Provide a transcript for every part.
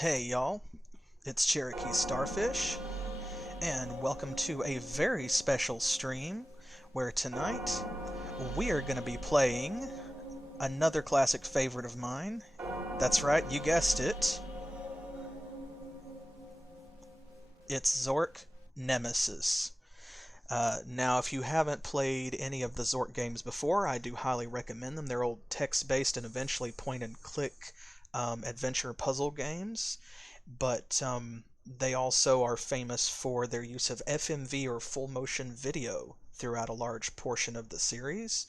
Hey y'all, it's CherokeeStarfish, and welcome to a very special stream where tonight we are going to be playing another classic favorite of mine. That's right, you guessed it. It's Zork Nemesis. Now, if you haven't played any of the Zork games before, I do highly recommend them. They're old text-based and eventually point-and-click adventure puzzle games, but they also are famous for their use of FMV or full motion video throughout a large portion of the series,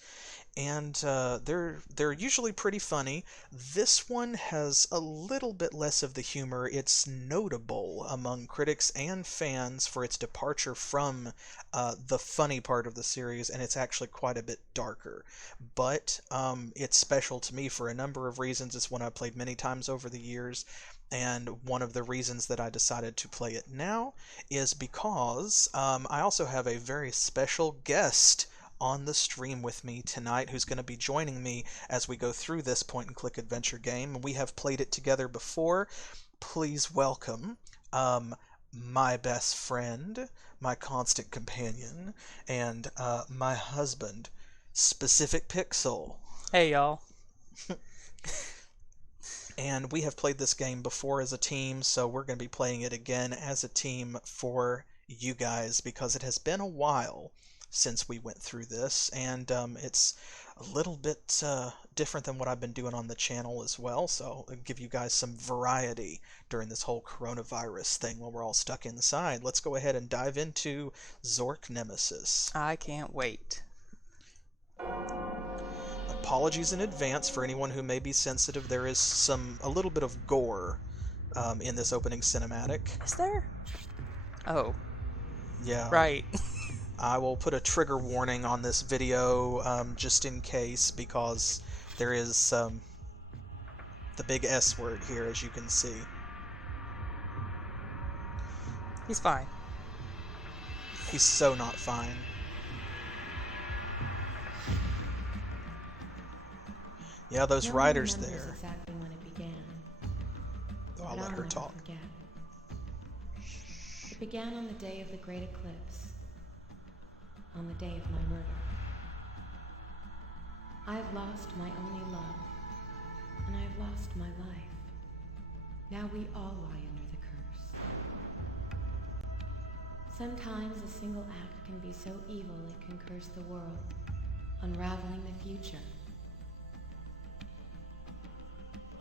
and they're usually pretty funny. This one has a little bit less of the humor. It's notable among critics and fans for its departure from the funny part of the series, and it's actually quite a bit darker. But it's special to me for a number of reasons. It's one I've played many times over the years, and one of the reasons that I decided to play it now is because I also have a very special guest on the stream with me tonight who's going to be joining me as we go through this point-and-click adventure game. We have played it together before. Please welcome my best friend, my constant companion, and my husband, SpecificPixel. Hey y'all. And we have played this game before as a team, so we're going to be playing it again as a team for you guys because it has been a while since we went through this, and it's a little bit different than what I've been doing on the channel as well, so I'll give you guys some variety during this whole coronavirus thing while we're all stuck inside. Let's go ahead and dive into Zork Nemesis. I can't wait. Apologies in advance for anyone who may be sensitive. There is a little bit of gore in this opening cinematic. Is there? Oh. Yeah. Right. I will put a trigger warning on this video just in case, because there is the big S word here, as you can see. He's fine. He's so not fine. Yeah, those riders there. Exactly when it began. Oh, I'll But let her never talk. forget. It began on the day of the great eclipse. On the day of my murder. I have lost my only love. And I have lost my life. Now we all lie under the curse. Sometimes a single act can be so evil it can curse the world, unraveling the future.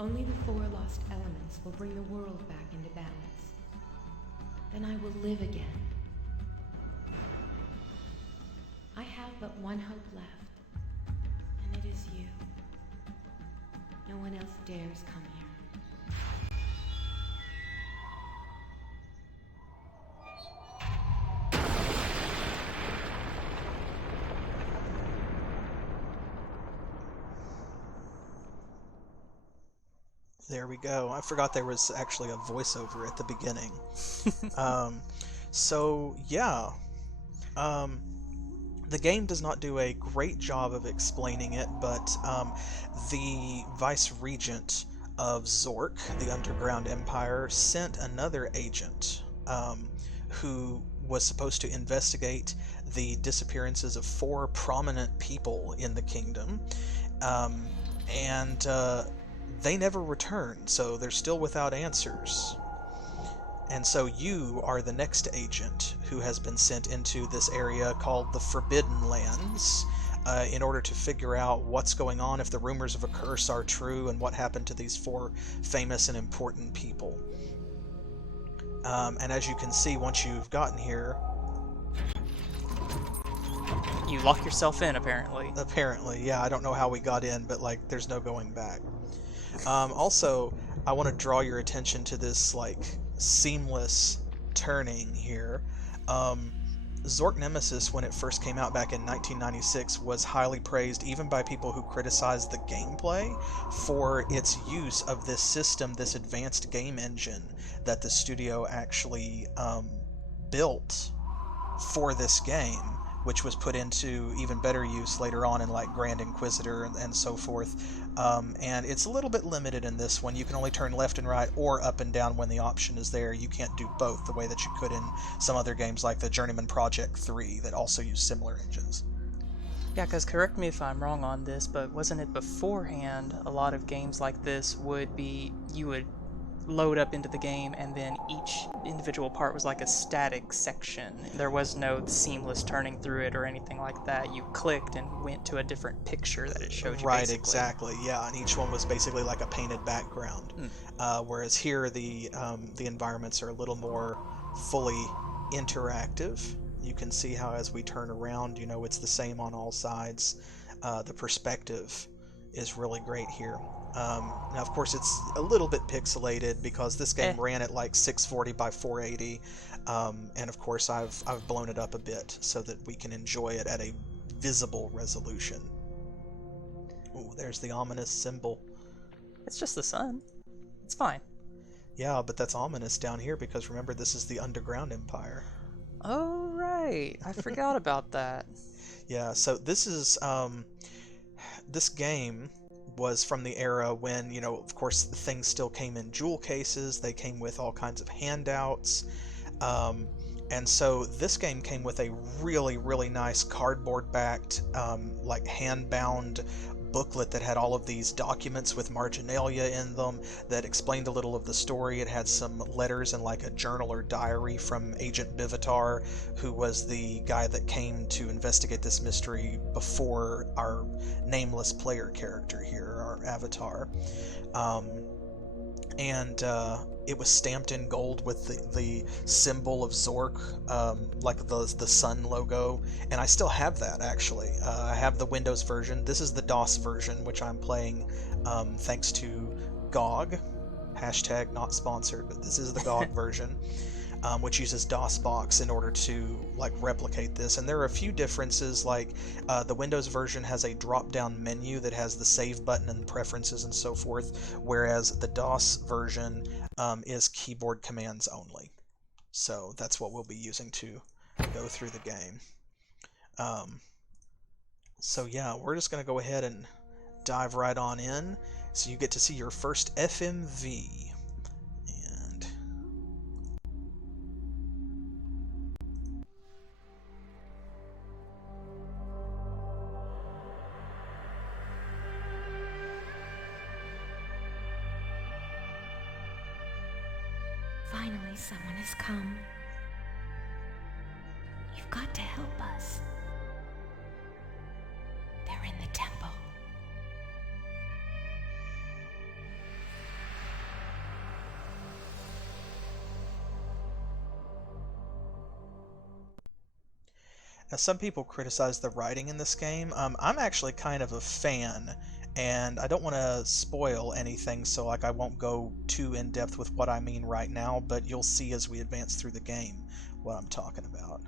Only the four lost elements will bring the world back into balance. Then I will live again. I have but one hope left, and it is you. No one else dares come here. There we go. I forgot there was actually a voiceover at the beginning. So, yeah. The game does not do a great job of explaining it, but the vice-regent of Zork, the Underground Empire, sent another agent who was supposed to investigate the disappearances of four prominent people in the kingdom, and they never returned, so they're still without answers. And so you are the next agent who has been sent into this area called the Forbidden Lands in order to figure out what's going on, if the rumors of a curse are true, and what happened to these four famous and important people. And as you can see, once you've gotten here... You lock yourself in, apparently. Apparently, yeah, I don't know how we got in, but, like, there's no going back. Also, I want to draw your attention to this, like, seamless turning here. Zork Nemesis, when it first came out back in 1996, was highly praised even by people who criticized the gameplay for its use of this system, this advanced game engine that the studio actually built for this game, which was put into even better use later on in like Grand Inquisitor and so forth. And it's a little bit limited in this one. You can only turn left and right or up and down when the option is there. You can't do both the way that you could in some other games like the Journeyman Project 3 that also use similar engines. Yeah, because correct me if I'm wrong on this, but wasn't it beforehand a lot of games like this would be, you would load up into the game and then each individual part was like a static section. There was no seamless turning through it or anything like that. You clicked and went to a different picture that it showed you, Right, basically. exactly. Yeah, and each one was basically like a painted background. Whereas here the environments are a little more fully interactive. You can see how as we turn around, you know, it's the same on all sides. The perspective is really great here. Now, of course, it's a little bit pixelated because this game ran at like 640 by 480, and of course I've blown it up a bit so that we can enjoy it at a visible resolution. Ooh, there's the ominous symbol. It's just the sun. It's fine. Yeah, but that's ominous down here because remember, this is the Underground Empire. Oh, right. I forgot about that. Yeah, so this is, this game was from the era when, you know, of course, the things still came in jewel cases. They came with all kinds of handouts. And so this game came with a really, really nice cardboard-backed, like hand-bound booklet that had all of these documents with marginalia in them that explained a little of the story. It had some letters and like a journal or diary from Agent Bivitar, who was the guy that came to investigate this mystery before our nameless player character here, our avatar. And it was stamped in gold with the symbol of Zork, like the sun logo, and I still have that actually. I have the Windows version. This is the DOS version, which I'm playing thanks to GOG. Hashtag not sponsored, but this is the GOG version. Which uses DOSBox in order to like replicate this. And there are a few differences, like the Windows version has a drop-down menu that has the save button and preferences and so forth, whereas the DOS version is keyboard commands only. So that's what we'll be using to go through the game. So yeah, we're just going to go ahead and dive right on in. So you get to see your first FMV. Finally, someone has come. You've got to help us. They're in the temple. Now, some people criticize the writing in this game. I'm actually kind of a fan, and I don't want to spoil anything, so like I won't go too in depth with what I mean right now, but you'll see as we advance through the game what I'm talking about.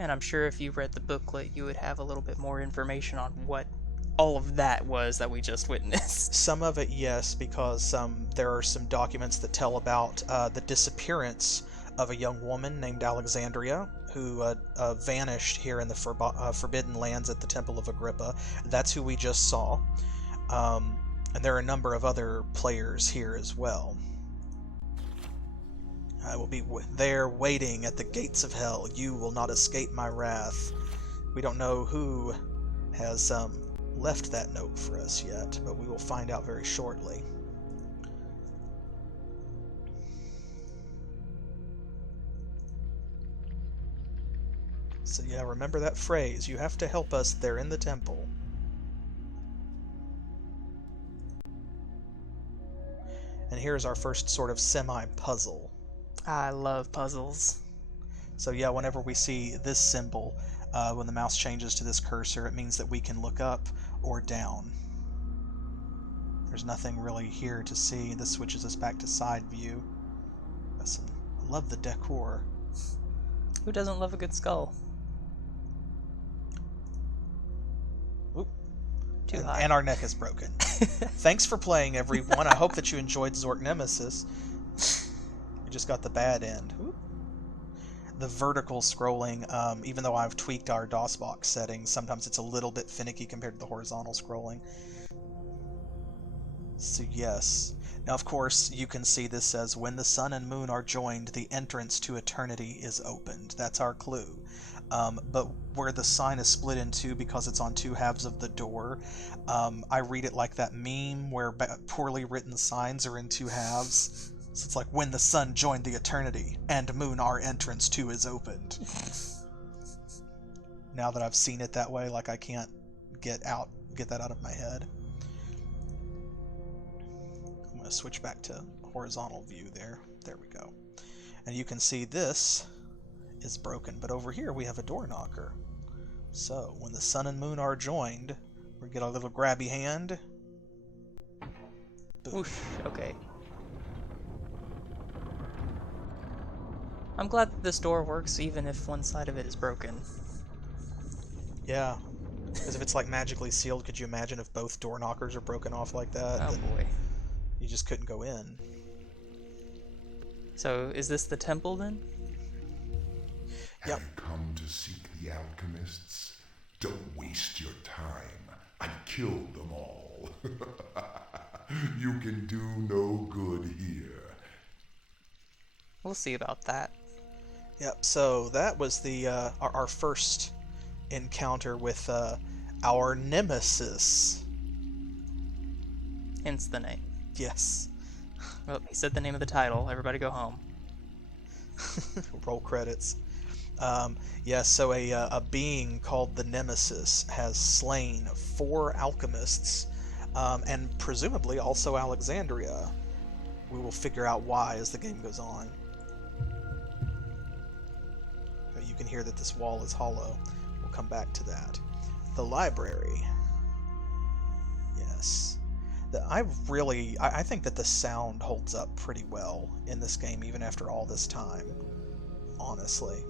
And I'm sure if you read the booklet, you would have a little bit more information on what all of that was that we just witnessed. Some of it, yes, because there are some documents that tell about the disappearance of a young woman named Alexandria, who vanished here in the Forbidden Lands at the Temple of Agrippa. That's who we just saw. And there are a number of other players here as well. I will be there waiting at the gates of hell. You will not escape my wrath. We don't know who has left that note for us yet, but we will find out very shortly. So yeah, remember that phrase. You have to help us. They're in the temple. And here's our first sort of semi-puzzle. I love puzzles. So yeah, whenever we see this symbol, when the mouse changes to this cursor, it means that we can look up or down. There's nothing really here to see. This switches us back to side view. I love the decor. Who doesn't love a good skull? Too high. And our neck is broken. Thanks for playing, everyone. I hope that you enjoyed Zork Nemesis. You just got the bad end. Ooh. The vertical scrolling, even though I've tweaked our DOSBox settings, sometimes it's a little bit finicky compared to the horizontal scrolling. So yes. Now, of course, you can see this says, when the sun and moon are joined, the entrance to eternity is opened. That's our clue. But where the sign is split in two because it's on two halves of the door, I read it like that meme where poorly written signs are in two halves. So it's like, when the sun joined the eternity, and moon our entrance to is opened. Now that I've seen it that way, like I can't get that out of my head. I'm going to switch back to horizontal view there. There we go. And you can see this is broken, but over here we have a door knocker. So when the sun and moon are joined, we get a little grabby hand. Boom. Oof, okay. I'm glad that this door works even if one side of it is broken. Yeah, because if it's like magically sealed, could you imagine if both door knockers are broken off like that? Oh boy. You just couldn't go in. So is this the temple then? Yep. Have you come to seek the alchemists? Don't waste your time. I killed them all. You can do no good here. We'll see about that. Yep, so that was the our first encounter with our nemesis. Hence the name. Yes. Well, he said the name of the title. Everybody go home. Roll credits. Yeah, so a being called the Nemesis has slain 4 alchemists, and presumably also Alexandria. We will figure out why as the game goes on. You can hear that this wall is hollow. We'll come back to that. The library. Yes. I think that the sound holds up pretty well in this game, even after all this time. Honestly.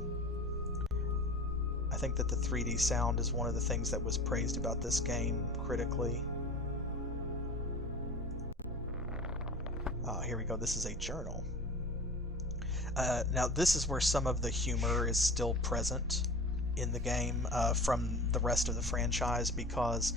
I think that the 3D sound is one of the things that was praised about this game critically. Here we go. This is a journal. Now, this is where some of the humor is still present in the game from the rest of the franchise, because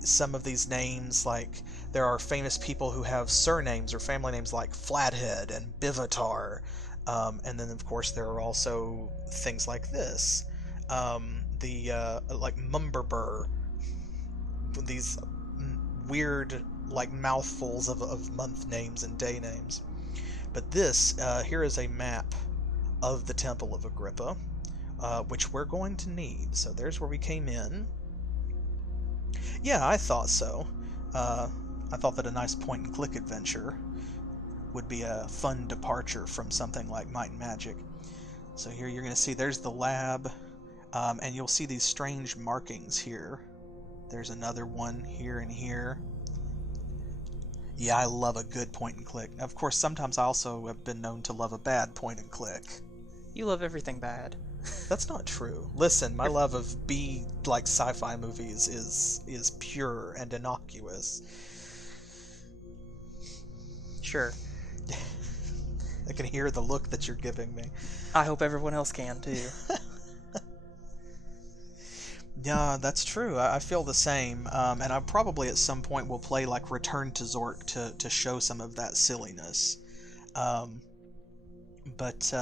some of these names, like, there are famous people who have surnames or family names like Flathead and Bivitar, and then, of course, there are also things like this. Like Mumberbur, these weird, like, mouthfuls of month names and day names. But this, here is a map of the Temple of Agrippa, which we're going to need. So there's where we came in. Yeah, I thought so. I thought that a nice point-and-click adventure would be a fun departure from something like Might and Magic. So here you're going to see there's the lab, and you'll see these strange markings here. There's another one here and here. Yeah, I love a good point-and-click. Of course, sometimes I also have been known to love a bad point-and-click. You love everything bad. That's not true. Listen, my love of B-like sci-fi movies is pure and innocuous. Sure. I can hear the look that you're giving me. I hope everyone else can, too. Yeah, that's true. I feel the same. And I probably at some point will play like Return to Zork to show some of that silliness. But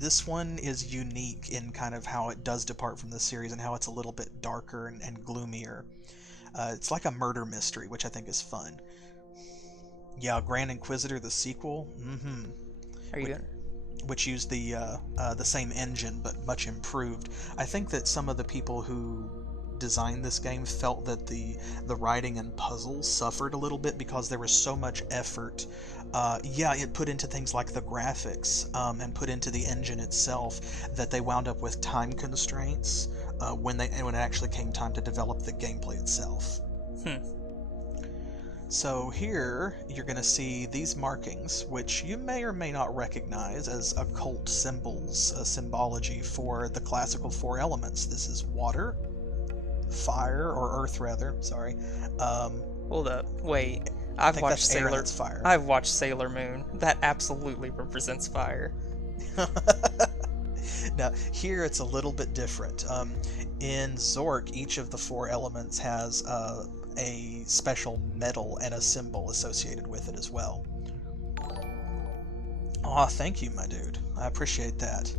this one is unique in kind of how it does depart from the series and how it's a little bit darker and gloomier. It's like a murder mystery, which I think is fun. Yeah, Grand Inquisitor, the sequel. Mm-hmm. Are you gonna... Which used the same engine but much improved. I think that some of the people who designed this game felt that the writing and puzzles suffered a little bit because there was so much effort. It put into things like the graphics and put into the engine itself that they wound up with time constraints when it actually came time to develop the gameplay itself. So here you're going to see these markings, which you may or may not recognize as occult symbols, a symbology for the classical 4 elements. This is water, fire, or earth rather, sorry. Hold up, wait. I think that's air and it's fire. I've watched Sailor Moon. That absolutely represents fire. Now, here it's a little bit different. In Zork, each of the 4 elements has a special metal and a symbol associated with it as well. Aw, thank you, my dude. I appreciate that.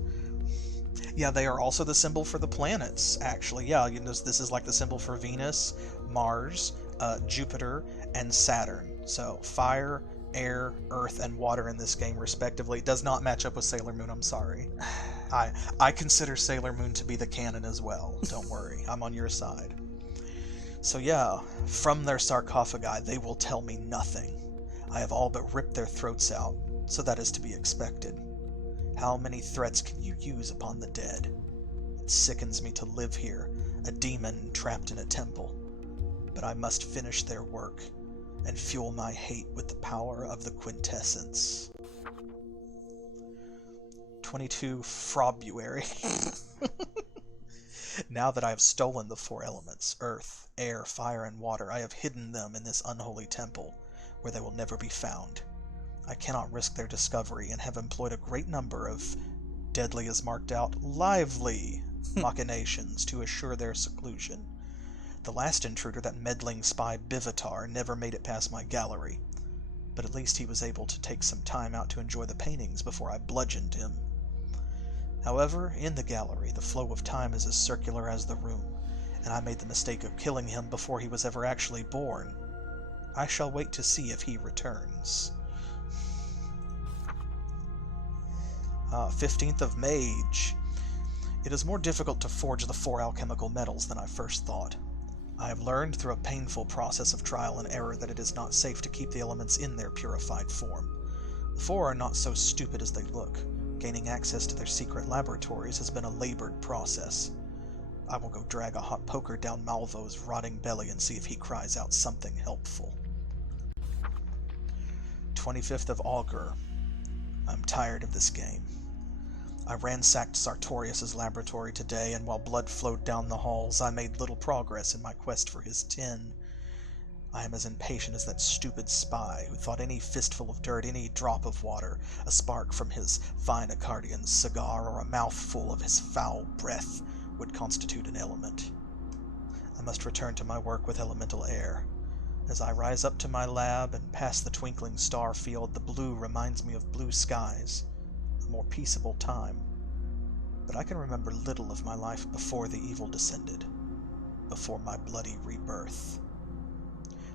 Yeah, they are also the symbol for the planets, actually. Yeah, you know, this is like the symbol for Venus, Mars, Jupiter, and Saturn. So, fire, air, earth, and water in this game, respectively. It does not match up with Sailor Moon, I'm sorry. I consider Sailor Moon to be the canon as well. Don't worry, I'm on your side. So yeah, from their sarcophagi they will tell me nothing. I have all but ripped their throats out, so that is to be expected. How many threats can you use upon the dead? It sickens me to live here, a demon trapped in a temple. But I must finish their work, and fuel my hate with the power of the quintessence. 22 February. Now that I have stolen the 4 elements, earth, air, fire, and water, I have hidden them in this unholy temple, where they will never be found. I cannot risk their discovery, and have employed a great number of, deadly as marked out, lively machinations to assure their seclusion. The last intruder, that meddling spy Bivitar, never made it past my gallery, but at least he was able to take some time out to enjoy the paintings before I bludgeoned him. However, in the gallery, the flow of time is as circular as the room, and I made the mistake of killing him before he was ever actually born. I shall wait to see if he returns. 15th of Mage. It is more difficult to forge the 4 alchemical metals than I first thought. I have learned through a painful process of trial and error that it is not safe to keep the elements in their purified form. The 4 are not so stupid as they look. Gaining access to their secret laboratories has been a labored process. I will go drag a hot poker down Malvo's rotting belly and see if he cries out something helpful. 25th of Augur. I'm tired of this game. I ransacked Sartorius's laboratory today, and while blood flowed down the halls, I made little progress in my quest for his tin. I am as impatient as that stupid spy who thought any fistful of dirt, any drop of water, a spark from his fine Accardian cigar, or a mouthful of his foul breath would constitute an element. I must return to my work with elemental air. As I rise up to my lab and pass the twinkling star field, the blue reminds me of blue skies, a more peaceable time. But I can remember little of my life before the evil descended, before my bloody rebirth.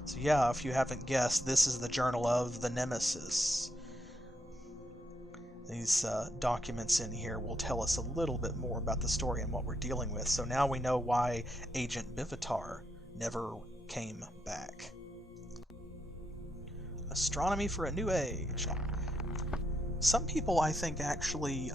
So yeah, if you haven't guessed, this is the Journal of the Nemesis. These documents in here will tell us a little bit more about the story and what we're dealing with. So now we know why Agent Bivitar never came back. Astronomy for a New Age. Some people, I think, actually,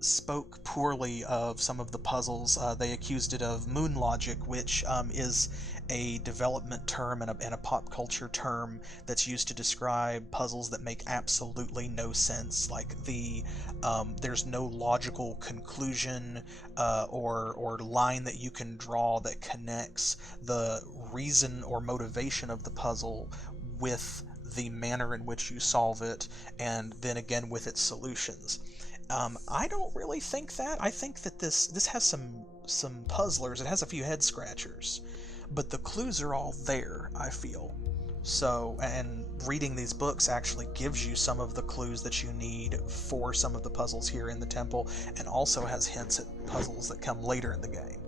spoke poorly of some of the puzzles. They accused it of moon logic, which is a development term and a pop culture term that's used to describe puzzles that make absolutely no sense. Like there's no logical conclusion or line that you can draw that connects the reason or motivation of the puzzle with the manner in which you solve it, and then again with its solutions. I don't really think that. I think that this has some puzzlers. It has a few head scratchers, but the clues are all there, I feel. So, and reading these books actually gives you some of the clues that you need for some of the puzzles here in the temple, and also has hints at puzzles that come later in the game.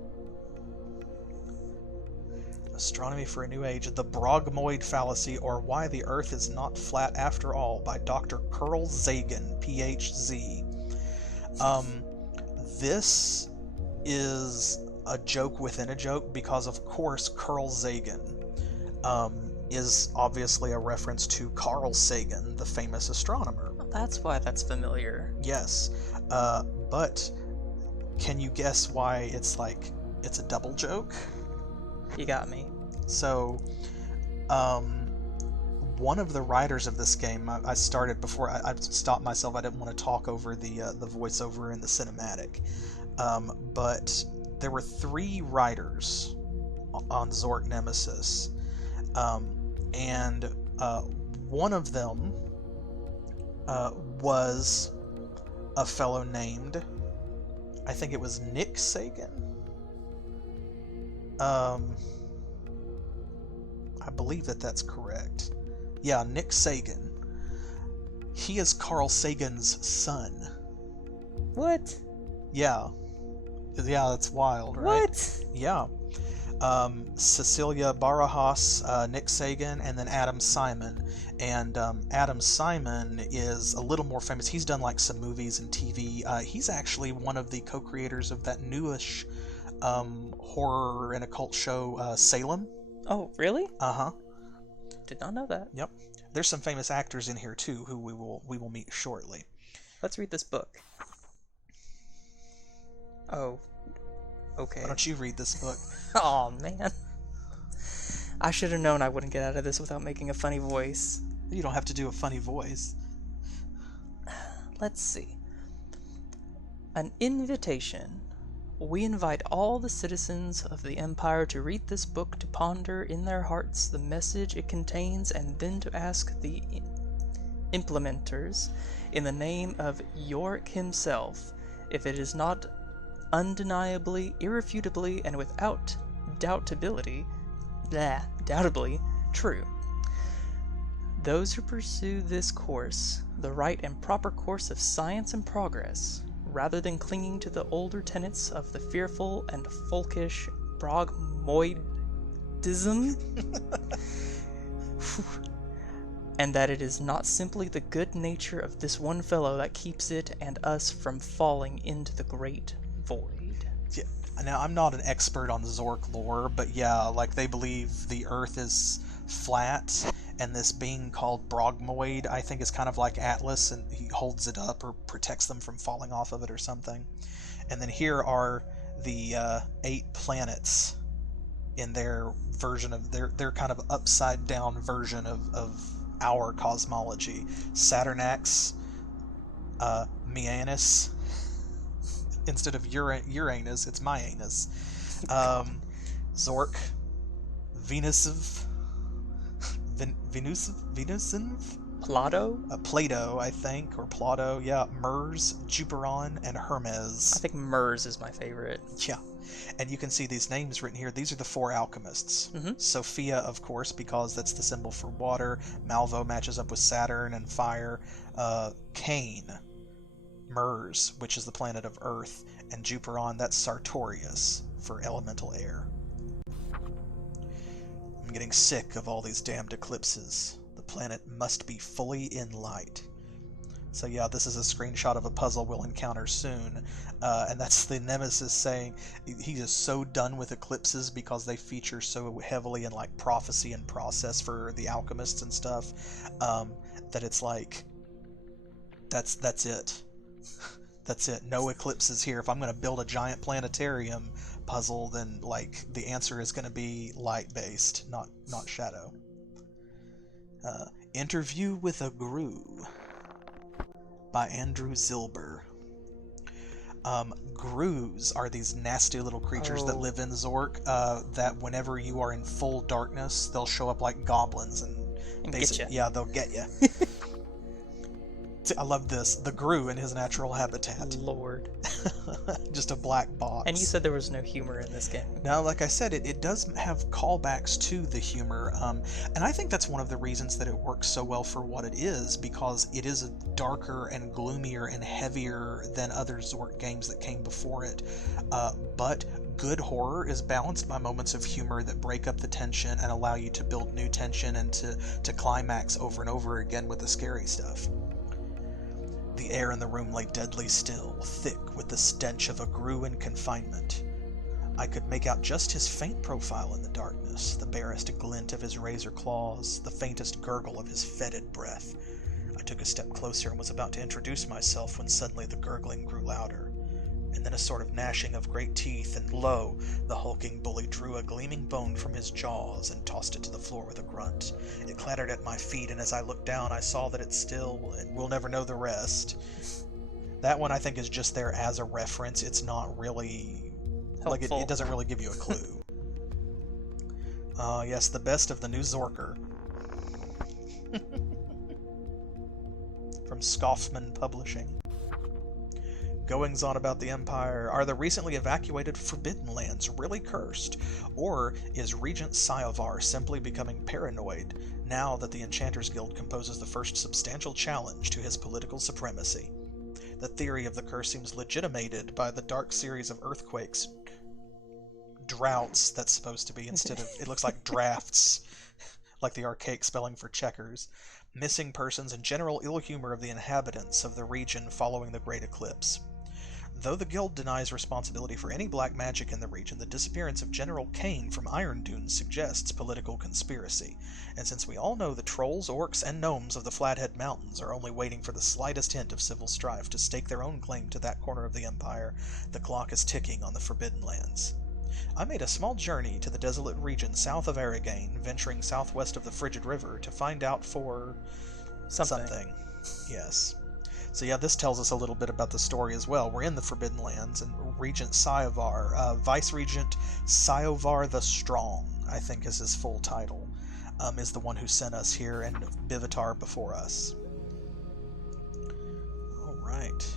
Astronomy for a New Age, The Brogmoid Fallacy, or Why the Earth is Not Flat After All, by Dr. Carl Sagan, PhD. This is a joke within a joke, because of course Carl Sagan is obviously a reference to Carl Sagan, the famous astronomer. That's why that's familiar. Yes, but can you guess why it's a double joke? You got me. So, one of the writers of this game, I started before I stopped myself. I didn't want to talk over the voiceover in the cinematic, but there were 3 writers on Zork Nemesis, and one of them was a fellow named, I think it was Nick Sagan. I believe that that's correct. Yeah, Nick Sagan. He is Carl Sagan's son. What? Yeah. Yeah, that's wild, right? What? Yeah. Cecilia Barajas, Nick Sagan, and then Adam Simon. And Adam Simon is a little more famous. He's done like some movies and TV. He's actually one of the co-creators of that newish horror and occult show, Salem. Oh, really? Uh-huh. Did not know that. Yep. There's some famous actors in here too, who we will meet shortly. Let's read this book. Oh, okay. Why don't you read this book? Oh man, I should have known I wouldn't get out of this without making a funny voice. You don't have to do a funny voice. Let's see. An invitation. We invite all the citizens of the Empire to read this book, to ponder in their hearts the message it contains, and then to ask the implementers, in the name of York himself, if it is not undeniably, irrefutably, and without doubtability, doubtably true. Those who pursue this course, the right and proper course of science and progress, rather than clinging to the older tenets of the fearful and folkish Brogmoidism, and that it is not simply the good nature of this one fellow that keeps it and us from falling into the great void. Yeah. Now, I'm not an expert on Zork lore, but yeah, like they believe the Earth is flat, and this being called Brogmoid, I think, is kind of like Atlas, and he holds it up or protects them from falling off of it or something. And then here are the 8 planets in their version of their kind of upside down version of our cosmology. Saturnax, Mianus. Instead of Uranus, it's my anus. Zork, Venusiv, Plato? Plato, I think, or Plato. Yeah, Mers, Juperon, and Hermes. I think Mers is my favorite. Yeah, and you can see these names written here. These are the 4 alchemists. Mm-hmm. Sophia, of course, because that's the symbol for water. Malvo matches up with Saturn and fire. Cain, Mers, which is the planet of Earth, and Juperon, that's Sartorius for elemental air. I'm getting sick of all these damned eclipses. The planet must be fully in light. So yeah, this is a screenshot of a puzzle we'll encounter soon, and that's the Nemesis saying he is so done with eclipses because they feature so heavily in like prophecy and process for the alchemists and stuff, that it's like, that's it. That's it. No eclipses here. If I'm going to build a giant planetarium puzzle, then like the answer is going to be light-based, not shadow. Interview with a Gru by Andrew Zilber. Grus are these nasty little creatures that live in Zork, that whenever you are in full darkness, they'll show up like goblins and get you. Yeah, they'll get you. I love this. The Gru in his natural habitat. Lord. Just a black box. And you said there was no humor in this game. Now, like I said, it does have callbacks to the humor, and I think that's one of the reasons that it works so well for what it is, because it is darker and gloomier and heavier than other Zork games that came before it, but good horror is balanced by moments of humor that break up the tension and allow you to build new tension and to climax over and over again with the scary stuff. The air in the room lay deadly still, thick with the stench of a Gru in confinement. I could make out just his faint profile in the darkness, the barest glint of his razor claws, the faintest gurgle of his fetid breath. I took a step closer and was about to introduce myself when suddenly the gurgling grew louder, and then a sort of gnashing of great teeth, and lo, the hulking bully drew a gleaming bone from his jaws and tossed it to the floor with a grunt. It clattered at my feet, and as I looked down, I saw that it's still, and we'll never know the rest. That one I think is just there as a reference. It's not really Like, helpful. it doesn't really give you a clue. Yes, the best of the new Zorker. From Scoffman Publishing. Goings on about the Empire. Are the recently evacuated Forbidden Lands really cursed? Or is Regent Sayovar simply becoming paranoid now that the Enchanters Guild composes the first substantial challenge to his political supremacy? The theory of the curse seems legitimated by the dark series of earthquakes, droughts, that's supposed to be, instead of, it looks like drafts, like the archaic spelling for checkers, missing persons, and general ill humor of the inhabitants of the region following the Great Eclipse. Though the Guild denies responsibility for any black magic in the region, the disappearance of General Kane from Iron Dunes suggests political conspiracy. And since we all know the trolls, orcs, and gnomes of the Flathead Mountains are only waiting for the slightest hint of civil strife to stake their own claim to that corner of the Empire, the clock is ticking on the Forbidden Lands. I made a small journey to the desolate region south of Aragain, venturing southwest of the Frigid River to find out for... something. Yes. So yeah, this tells us a little bit about the story as well. We're in the Forbidden Lands, and Regent Sayovar, Vice-Regent Sayovar the Strong, I think is his full title, is the one who sent us here, and Bivitar before us. Alright.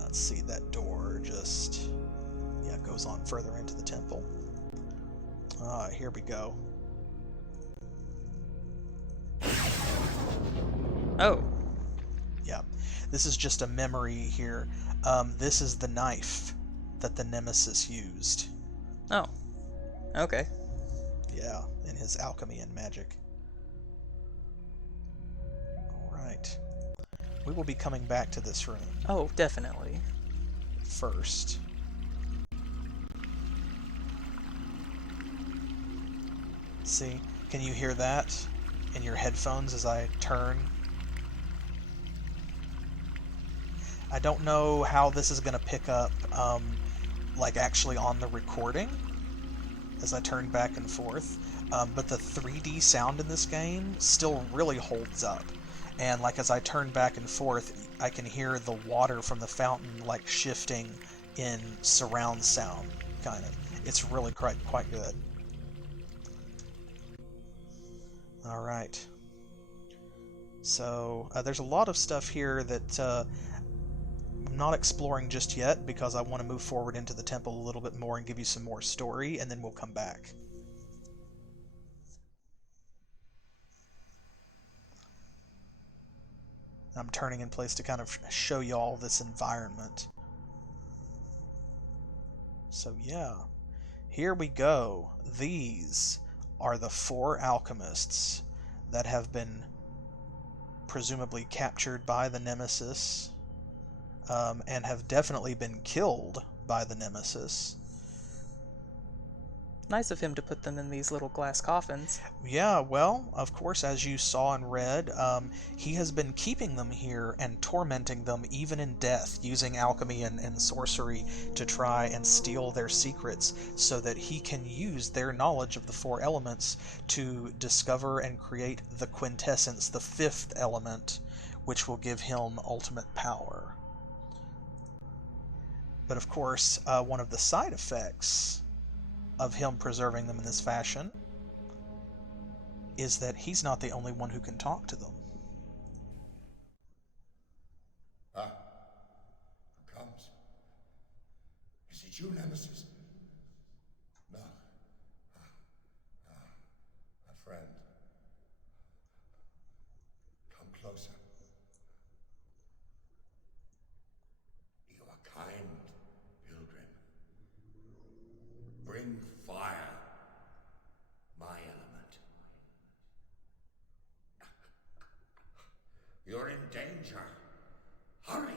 Let's see, that door just... yeah, goes on further into the temple. Here we go. Oh. Yeah, this is just a memory here. This is the knife that the Nemesis used. Oh. Okay. Yeah, in his alchemy and magic. Alright. We will be coming back to this room. Oh, definitely. First. See, can you hear that in your headphones as I turn? I don't know how this is going to pick up, like actually on the recording, as I turn back and forth, but the 3D sound in this game still really holds up. And like as I turn back and forth, I can hear the water from the fountain like shifting in surround sound, kind of. It's really quite good. Alright. So, there's a lot of stuff here that I'm not exploring just yet because I want to move forward into the temple a little bit more and give you some more story, and then we'll come back. I'm turning in place to kind of show you all this environment. So yeah, here we go. These are the 4 alchemists that have been presumably captured by the Nemesis, and have definitely been killed by the Nemesis. Nice of him to put them in these little glass coffins. Yeah, well, of course, as you saw and read, he has been keeping them here and tormenting them even in death, using alchemy and sorcery to try and steal their secrets so that he can use their knowledge of the 4 elements to discover and create the quintessence, the 5th element, which will give him ultimate power. But of course, one of the side effects of him preserving them in this fashion is that he's not the only one who can talk to them. Who comes? Is it you, Nemesis? No. My friend. Come closer. You are kind, pilgrim. Bring fire, my element. You're in danger. Hurry!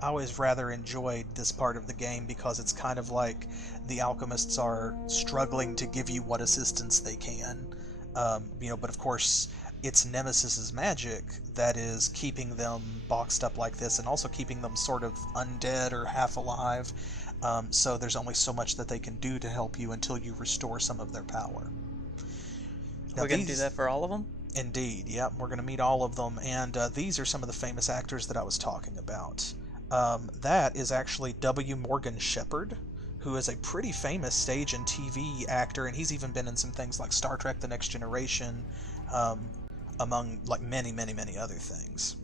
I always rather enjoyed this part of the game because it's kind of like the alchemists are struggling to give you what assistance they can. But of course, it's Nemesis's magic that is keeping them boxed up like this and also keeping them sort of undead or half alive. So there's only so much that they can do to help you until you restore some of their power. Now We're going to do that for all of them? Indeed, yep. We're going to meet all of them, and these are some of the famous actors that I was talking about. That is actually W. Morgan Shepherd, who is a pretty famous stage and TV actor, and he's even been in some things like Star Trek: The Next Generation, among like many, many, many other things.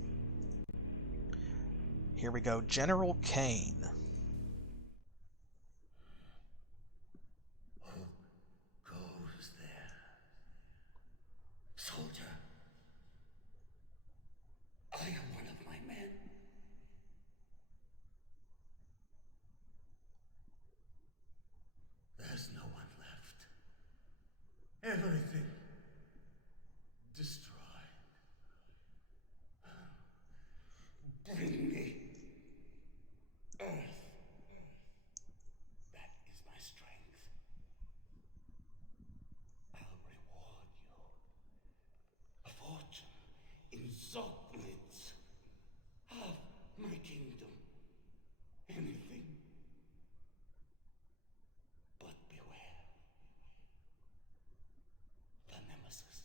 Here we go, General Kane. Who goes there? Soldier. I am one of my men. There's no one left. Everything destroyed. Bring me Earth. That is my strength. I'll reward you. A fortune in Zork half my kingdom. Anything. But beware. The Nemesis.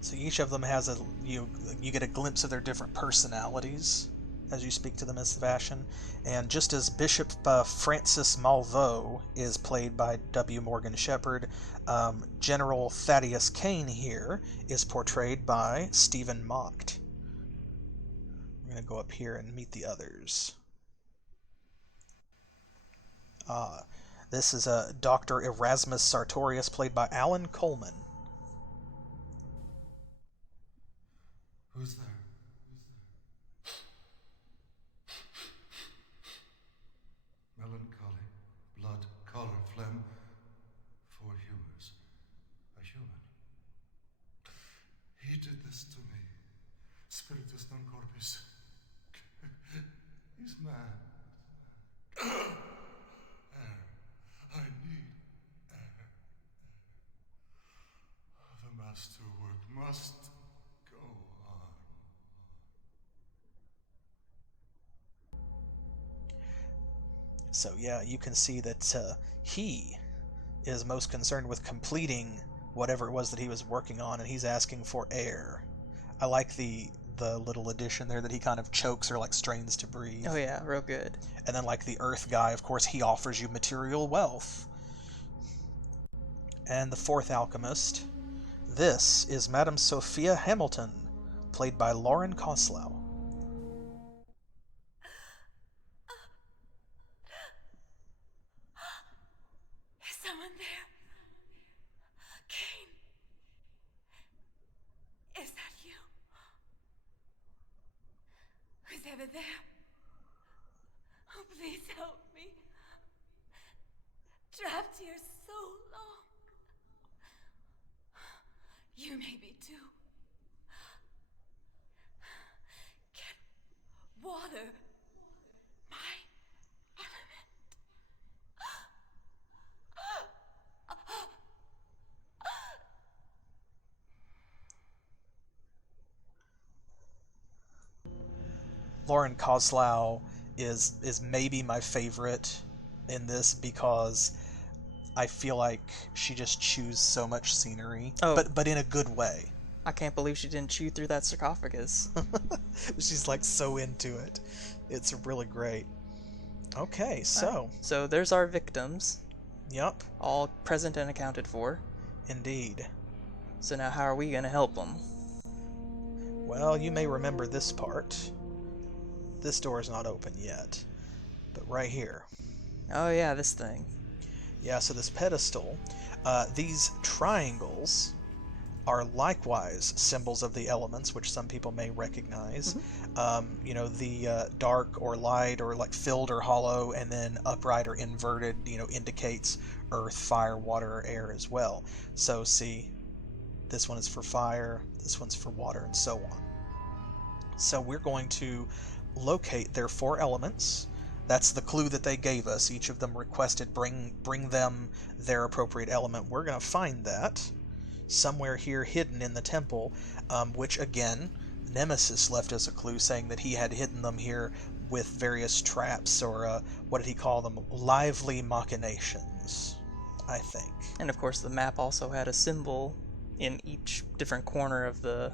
So each of them has you get a glimpse of their different personalities as you speak to them as Sebastian. And just as Bishop Francis Malveaux is played by W. Morgan Shepherd, General Thaddeus Kane here is portrayed by Stephen Mocht. We're going to go up here and meet the others. This is Dr. Erasmus Sartorius, played by Alan Coleman. Who's there? Melancholy, blood, color, phlegm. 4 humors. A human. He did this to me. Spiritus non corpus. He's mad. Air. I need air. The masterwork must go on. So yeah, you can see that he is most concerned with completing whatever it was that he was working on, and he's asking for air. I like the little addition there that he kind of chokes or like strains to breathe. Oh yeah, real good. And then like the Earth guy, of course, he offers you material wealth. And the fourth alchemist, this is Madame Sophia Hamilton, played by Lauren Koslow. Is someone there? Kane? Is that you? Who's ever there? Oh, please help me. Trapped here so long. You may be too. Get water. My element. Lauren Koslow is maybe my favorite in this because I feel like she just chews so much scenery, but in a good way. I can't believe she didn't chew through that sarcophagus. She's like so into it. It's really great. Okay, so. So there's our victims. Yep. All present and accounted for. Indeed. So now how are we going to help them? Well, you may remember this part. This door is not open yet, but right here. Oh yeah, this thing. Yeah, so this pedestal, these triangles are likewise symbols of the elements, which some people may recognize. Mm-hmm. You know, the dark or light or like filled or hollow, and then upright or inverted, you know, indicates earth, fire, water, or air as well. So see, this one is for fire, this one's for water, and so on. So we're going to locate their 4 elements. That's the clue that they gave us. Each of them requested bring them their appropriate element. We're going to find that somewhere here hidden in the temple, which again, Nemesis left us a clue saying that he had hidden them here with various traps, or what did he call them? Lively machinations, I think. And of course, the map also had a symbol in each different corner of the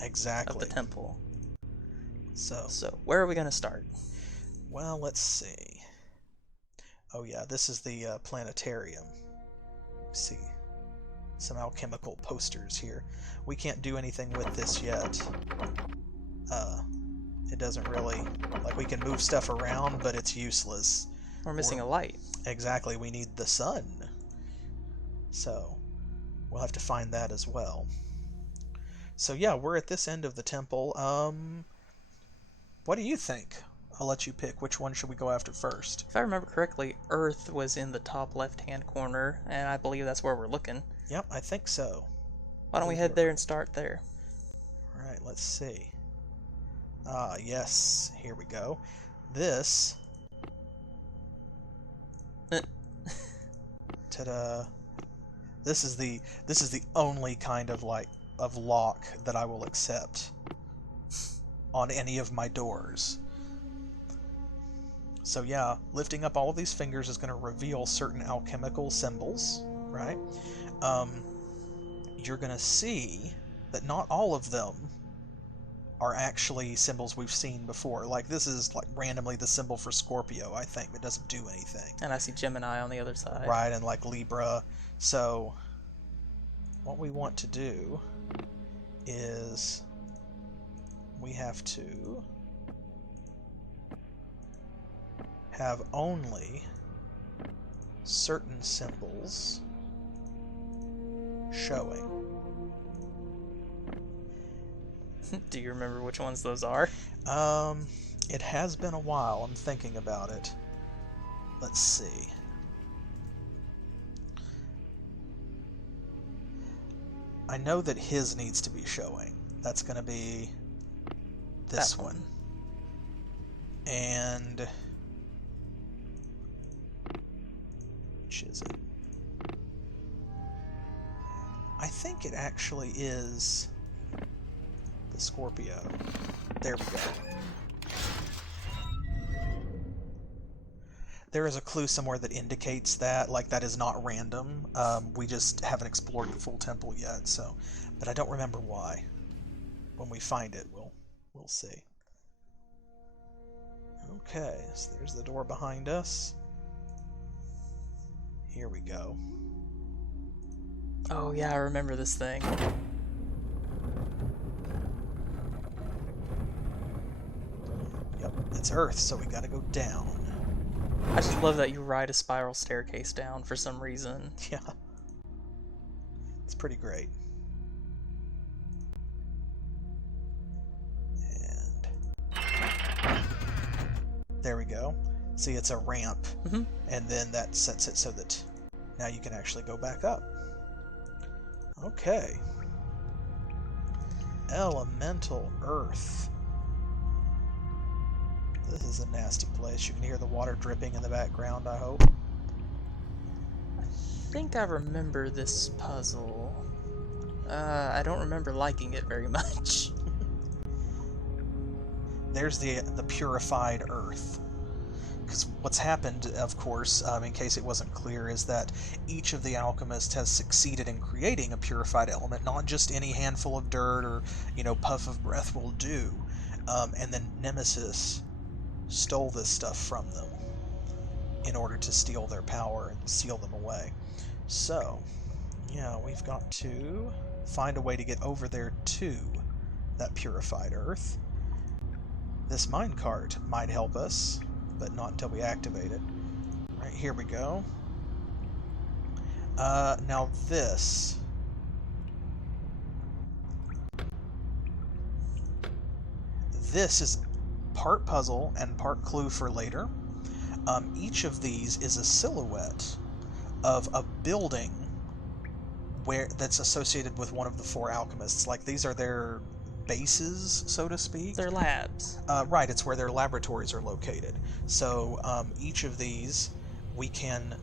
Exactly. temple. So, where are we going to start? well, let's see. Oh yeah, this is the planetarium. See, some alchemical posters here. We can't do anything with this yet. It doesn't really, like, we can move stuff around, but it's useless. We're missing a light. Exactly, we need the sun. So, we'll have to find that as well. So yeah, we're at this end of the temple. What do you think? I'll let you pick. Which one should we go after first? If I remember correctly, Earth was in the top left-hand corner, and I believe that's where we're looking. Yep, I think so. Why don't we head there and start there? Alright, let's see. Ah, yes. Here we go. This... Ta-da! This is the only kind of lock that I will accept on any of my doors. So yeah, lifting up all of these fingers is going to reveal certain alchemical symbols, right? You're going to see that not all of them are actually symbols we've seen before. Like, this is like randomly the symbol for Scorpio, I think, but doesn't do anything. And I see Gemini on the other side. Right, and like Libra. So what we want to do is we have to have only certain symbols showing. Do you remember which ones those are? It has been a while. I'm thinking about it. Let's see. I know that his needs to be showing. That's going to be this That one. And which is it? I think it actually is the Scorpio. There we go. There is a clue somewhere that indicates that, like, that is not random. We just haven't explored the full temple yet, so, but I don't remember why. When we find it, we'll see. Okay, so there's the door behind us. Here we go. Oh yeah, I remember this thing. Yep, it's Earth, so we gotta go down. I just love that you ride a spiral staircase down for some reason. Yeah. It's pretty great. And there we go. See, it's a ramp. Mm-hmm. And then that sets it so that now you can actually go back up. Okay. Elemental Earth. This is a nasty place. You can hear the water dripping in the background, I hope. I think I remember this puzzle. I don't remember liking it very much. There's the purified Earth. Because what's happened, of course, in case it wasn't clear, is that each of the alchemists has succeeded in creating a purified element, not just any handful of dirt or, puff of breath will do. And then Nemesis stole this stuff from them in order to steal their power and seal them away. So, yeah, we've got to find a way to get over there to that purified Earth. This minecart might help us, but not until we activate it. Right, here we go. Now this. This is part puzzle and part clue for later. Each of these is a silhouette of a building that's associated with one of the four alchemists. Like, these are their bases, so to speak. They're labs. Right, it's where their laboratories are located. So each of these we can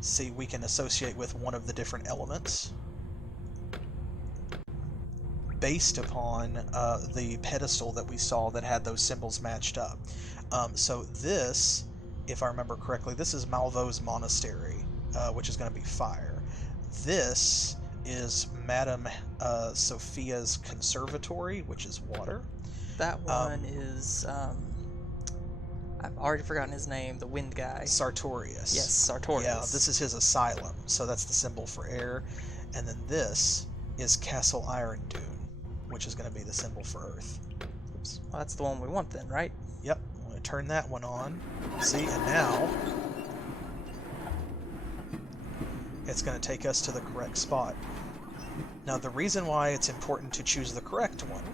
associate with one of the different elements based upon the pedestal that we saw that had those symbols matched up. So this, if I remember correctly, this is Malvo's monastery, which is going to be fire. This is Madame Sophia's conservatory, which is water. That one is, I've already forgotten his name, the wind guy. Sartorius. Yes, Sartorius. Yeah, this is his asylum, so that's the symbol for air. And then this is Castle Iron Dune, which is going to be the symbol for earth. Oops. Well, that's the one we want then, right? Yep, I'm going to turn that one on. See, and now it's going to take us to the correct spot. Now, the reason why it's important to choose the correct one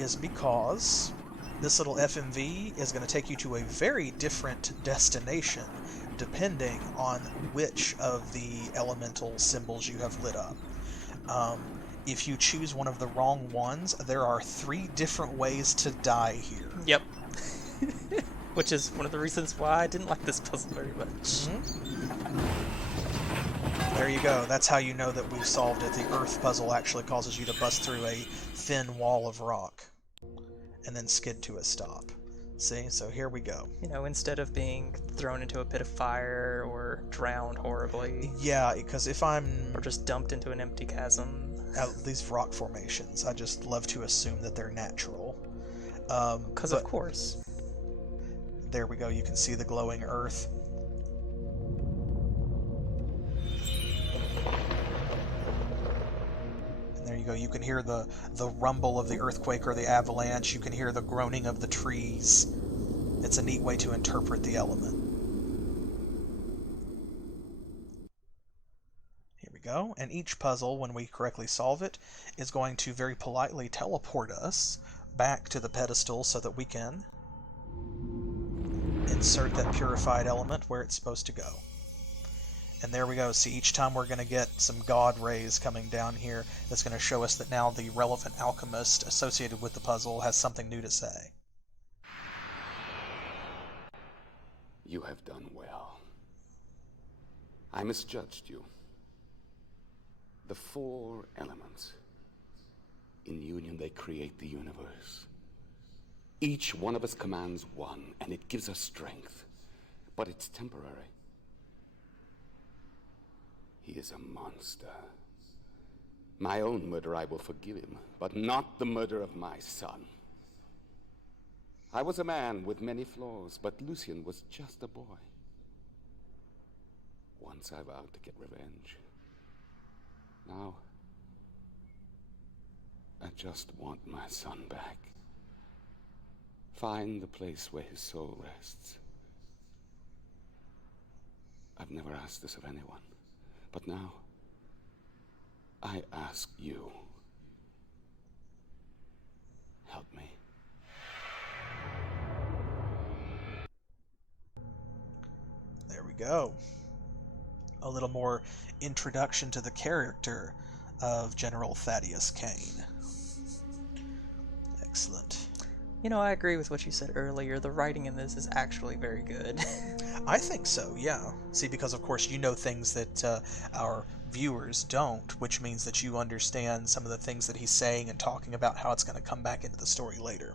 is because this little FMV is going to take you to a very different destination depending on which of the elemental symbols you have lit up. If you choose one of the wrong ones, there are 3 different ways to die here. Yep. Which is one of the reasons why I didn't like this puzzle very much. Mm-hmm. There you go. That's how you know that we've solved it. The earth puzzle actually causes you to bust through a thin wall of rock and then skid to a stop. See? So here we go. You know, instead of being thrown into a pit of fire or drowned horribly. Yeah, because if I'm... Or just dumped into an empty chasm. These rock formations, I just love to assume that they're natural. Because of course. There we go. You can see the glowing earth. And there you go. You can hear the rumble of the earthquake or the avalanche. You can hear the groaning of the trees. It's a neat way to interpret the element. Here we go. And each puzzle, when we correctly solve it, is going to very politely teleport us back to the pedestal so that we can insert that purified element where it's supposed to go. And there we go. See, each time we're going to get some god rays coming down here that's going to show us that now the relevant alchemist associated with the puzzle has something new to say. You have done well. I misjudged you. The 4 elements. In union they create the universe. Each one of us commands one, and it gives us strength. But it's temporary. He is a monster. My own murder I will forgive him, but not the murder of my son. I was a man with many flaws, but Lucien was just a boy. Once I vowed to get revenge. Now, I just want my son back. Find the place where his soul rests. I've never asked this of anyone, but now I ask you. Help me. There we go. A little more introduction to the character of General Thaddeus Kane. Excellent. You know, I agree with what you said earlier. The writing in this is actually very good. I think so, yeah. See, because of course you know things that our viewers don't, which means that you understand some of the things that he's saying and talking about how it's going to come back into the story later.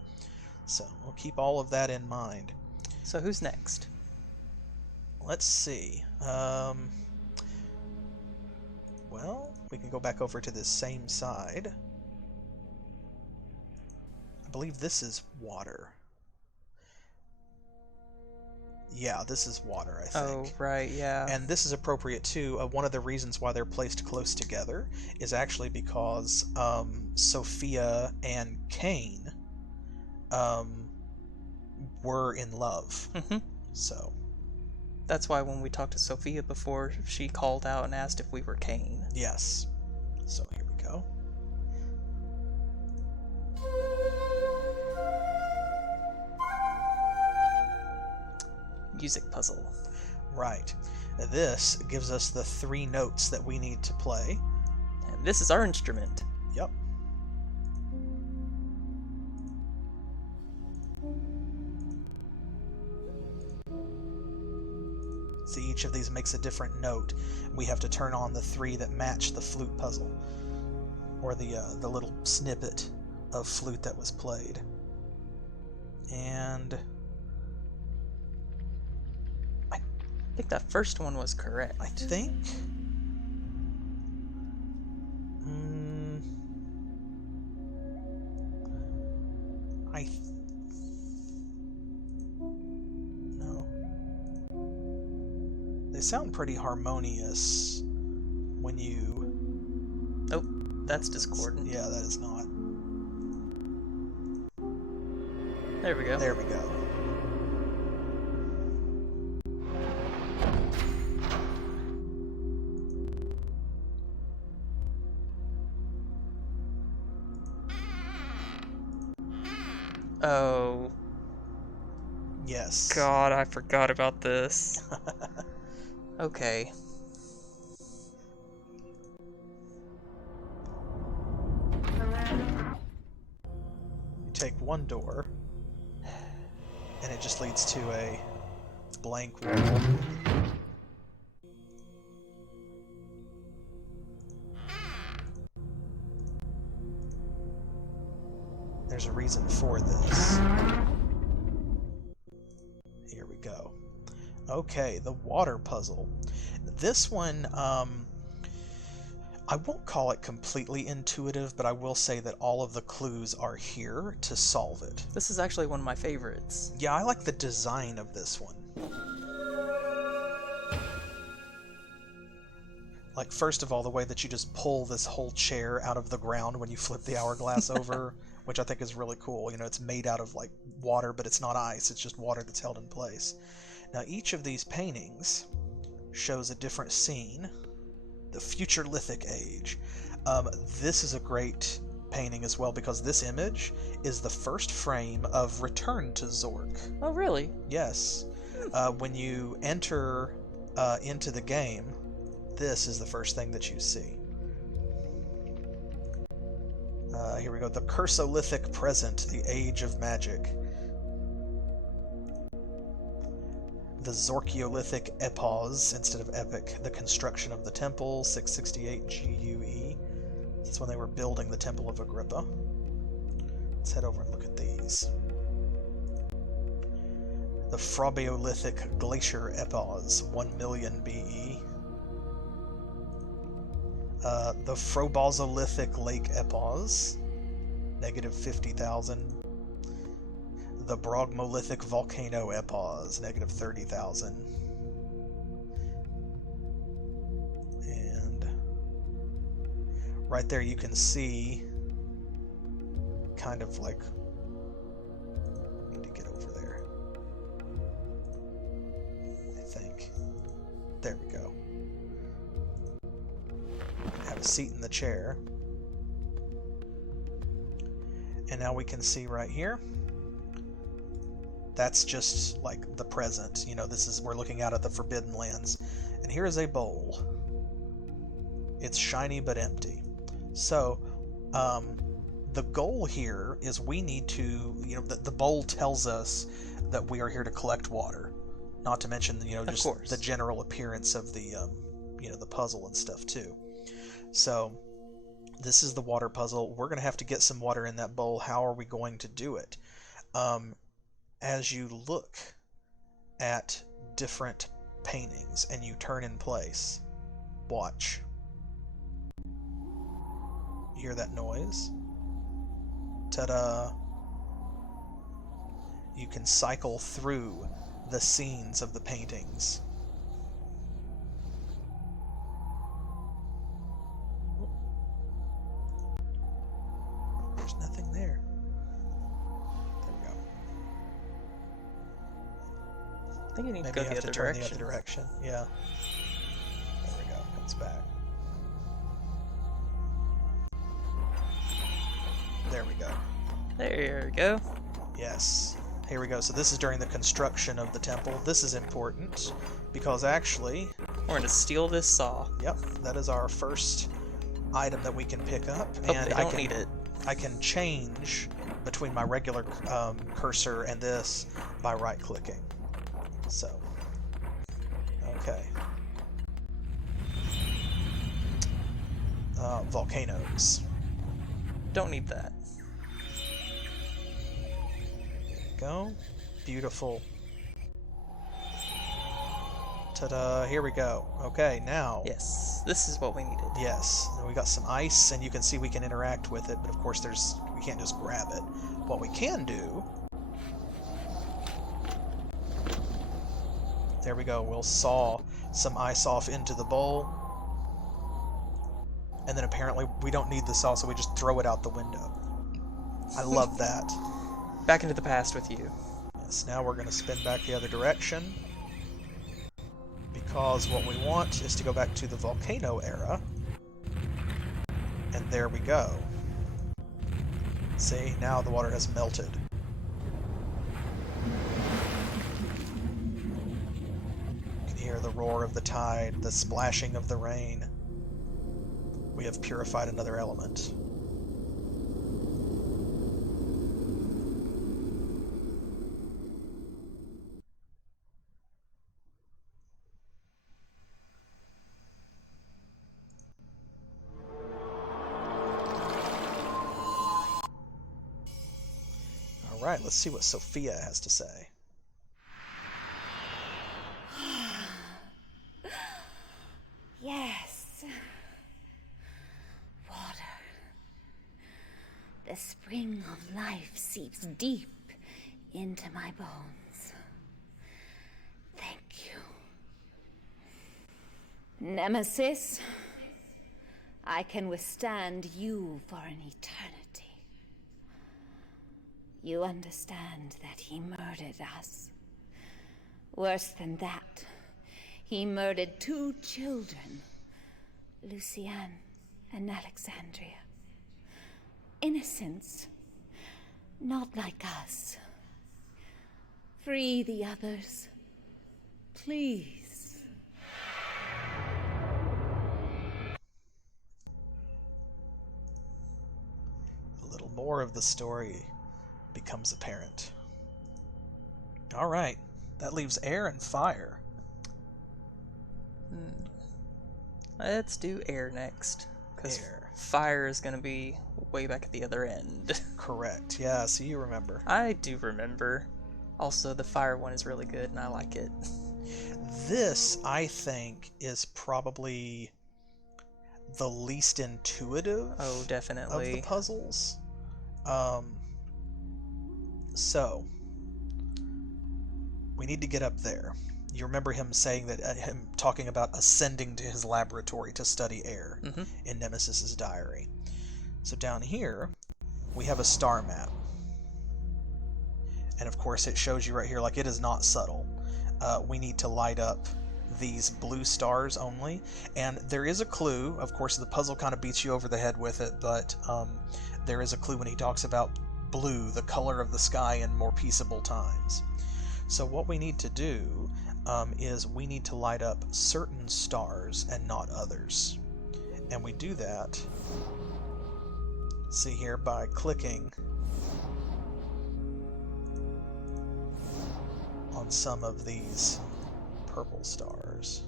So, we'll keep all of that in mind. So who's next? Let's see. Well, we can go back over to this same side. I believe this is water. Yeah, this is water, I think. Oh, right, yeah. And this is appropriate too. One of the reasons why they're placed close together is actually because Sophia and Cain were in love. Mm-hmm. So that's why when we talked to Sophia before, she called out and asked if we were Cain. yes. So here we go. Music puzzle. Right. This gives us the 3 notes that we need to play. And this is our instrument. Yep. See, each of these makes a different note. We have to turn on the 3 that match the flute puzzle. or the little snippet of flute that was played. And I think that first one was correct. I think no. They sound pretty harmonious when you... Oh, that's discordant. Yeah, that is not. There we go. There we go. Oh. Yes. God, I forgot about this. Okay. You take one door, and it just leads to a blank wall. There's a reason for this. Here we go. Okay, the water puzzle. This one, I won't call it completely intuitive, but I will say that all of the clues are here to solve it. This is actually one of my favorites. Yeah, I like the design of this one. Like, first of all, the way that you just pull this whole chair out of the ground when you flip the hourglass over, which I think is really cool. You know, it's made out of, like, water, but it's not ice. It's just water that's held in place. Now, each of these paintings shows a different scene. The Futurolithic Age. This is a great painting as well, because this image is the first frame of Return to Zork. Oh, really? Yes. When you enter into the game, this is the first thing that you see. Here we go. The Cursolithic Present, the Age of Magic. The Zorkiolithic Epos, instead of epic. The Construction of the Temple, 668 GUE. That's when they were building the Temple of Agrippa. Let's head over and look at these. The Frobiolithic Glacier Epos, 1 million BE. The Frobozolithic Lake Epos, negative 50,000. The Brogmolithic Volcano Epos, negative 30,000. And right there you can see kind of like... I need to get over there. I think. There we go. Have a seat in the chair. And now we can see right here. That's just like the present. You know, this is, we're looking out at the Forbidden Lands. And here is a bowl. It's shiny but empty. So, the goal here is we need to, you know, the bowl tells us that we are here to collect water. Not to mention, you know, just the general appearance of the, you know, the puzzle and stuff too. So, this is the water puzzle. We're going to have to get some water in that bowl. How are we going to do it? As you look at different paintings and you turn in place, watch. You hear that noise? Ta-da! You can cycle through the scenes of the paintings. There's nothing there. There we go. I think you need Maybe to go you have the to turn the other direction. Yeah. There we go. Comes back. There we go. There we go. Yes. Here we go. So this is during the construction of the temple. This is important because actually... We're going to steal this saw. Yep. That is our first item that we can pick up. Hope and they don't need it. I can change between my regular cursor and this by right-clicking. So, okay. Volcanoes. Don't need that. Go. Beautiful. Ta-da, here we go. Okay, now. Yes, this is what we needed. Yes, and we got some ice, and you can see we can interact with it, but of course we can't just grab it. What we can do... There we go, we'll saw some ice off into the bowl. And then apparently we don't need the saw, so we just throw it out the window. I love that. Back into the past with you. Yes, now we're going to spin back the other direction. Because what we want is to go back to the volcano era. And there we go. See, now the water has melted. You can hear the roar of the tide, the splashing of the rain. We have purified another element. Alright, let's see what Sophia has to say. Yes. Water. The spring of life seeps deep into my bones. Thank you. Nemesis, I can withstand you for an eternity. You understand that he murdered us. Worse than that, he murdered 2 children, Lucienne and Alexandria. Innocents, not like us. Free the others, please. A little more of the story becomes apparent. Alright, that leaves air and fire. Let's do air next. Because Air. fire is going to be way back at the other end. Correct, yeah, so you remember. I do remember. Also, the fire one is really good, and I like it. This, I think, is probably the least intuitive Oh, definitely. of the puzzles. So, we need to get up there. You remember him saying that, him talking about ascending to his laboratory to study air in Nemesis's diary. So down here, we have a star map. And of course it shows you right here, like, it is not subtle. We need to light up these blue stars only. And there is a clue. Of course, the puzzle kind of beats you over the head with it, but there is a clue when he talks about blue, the color of the sky in more peaceable times. So what we need to do is we need to light up certain stars and not others. And we do that, see here, by clicking on some of these purple stars.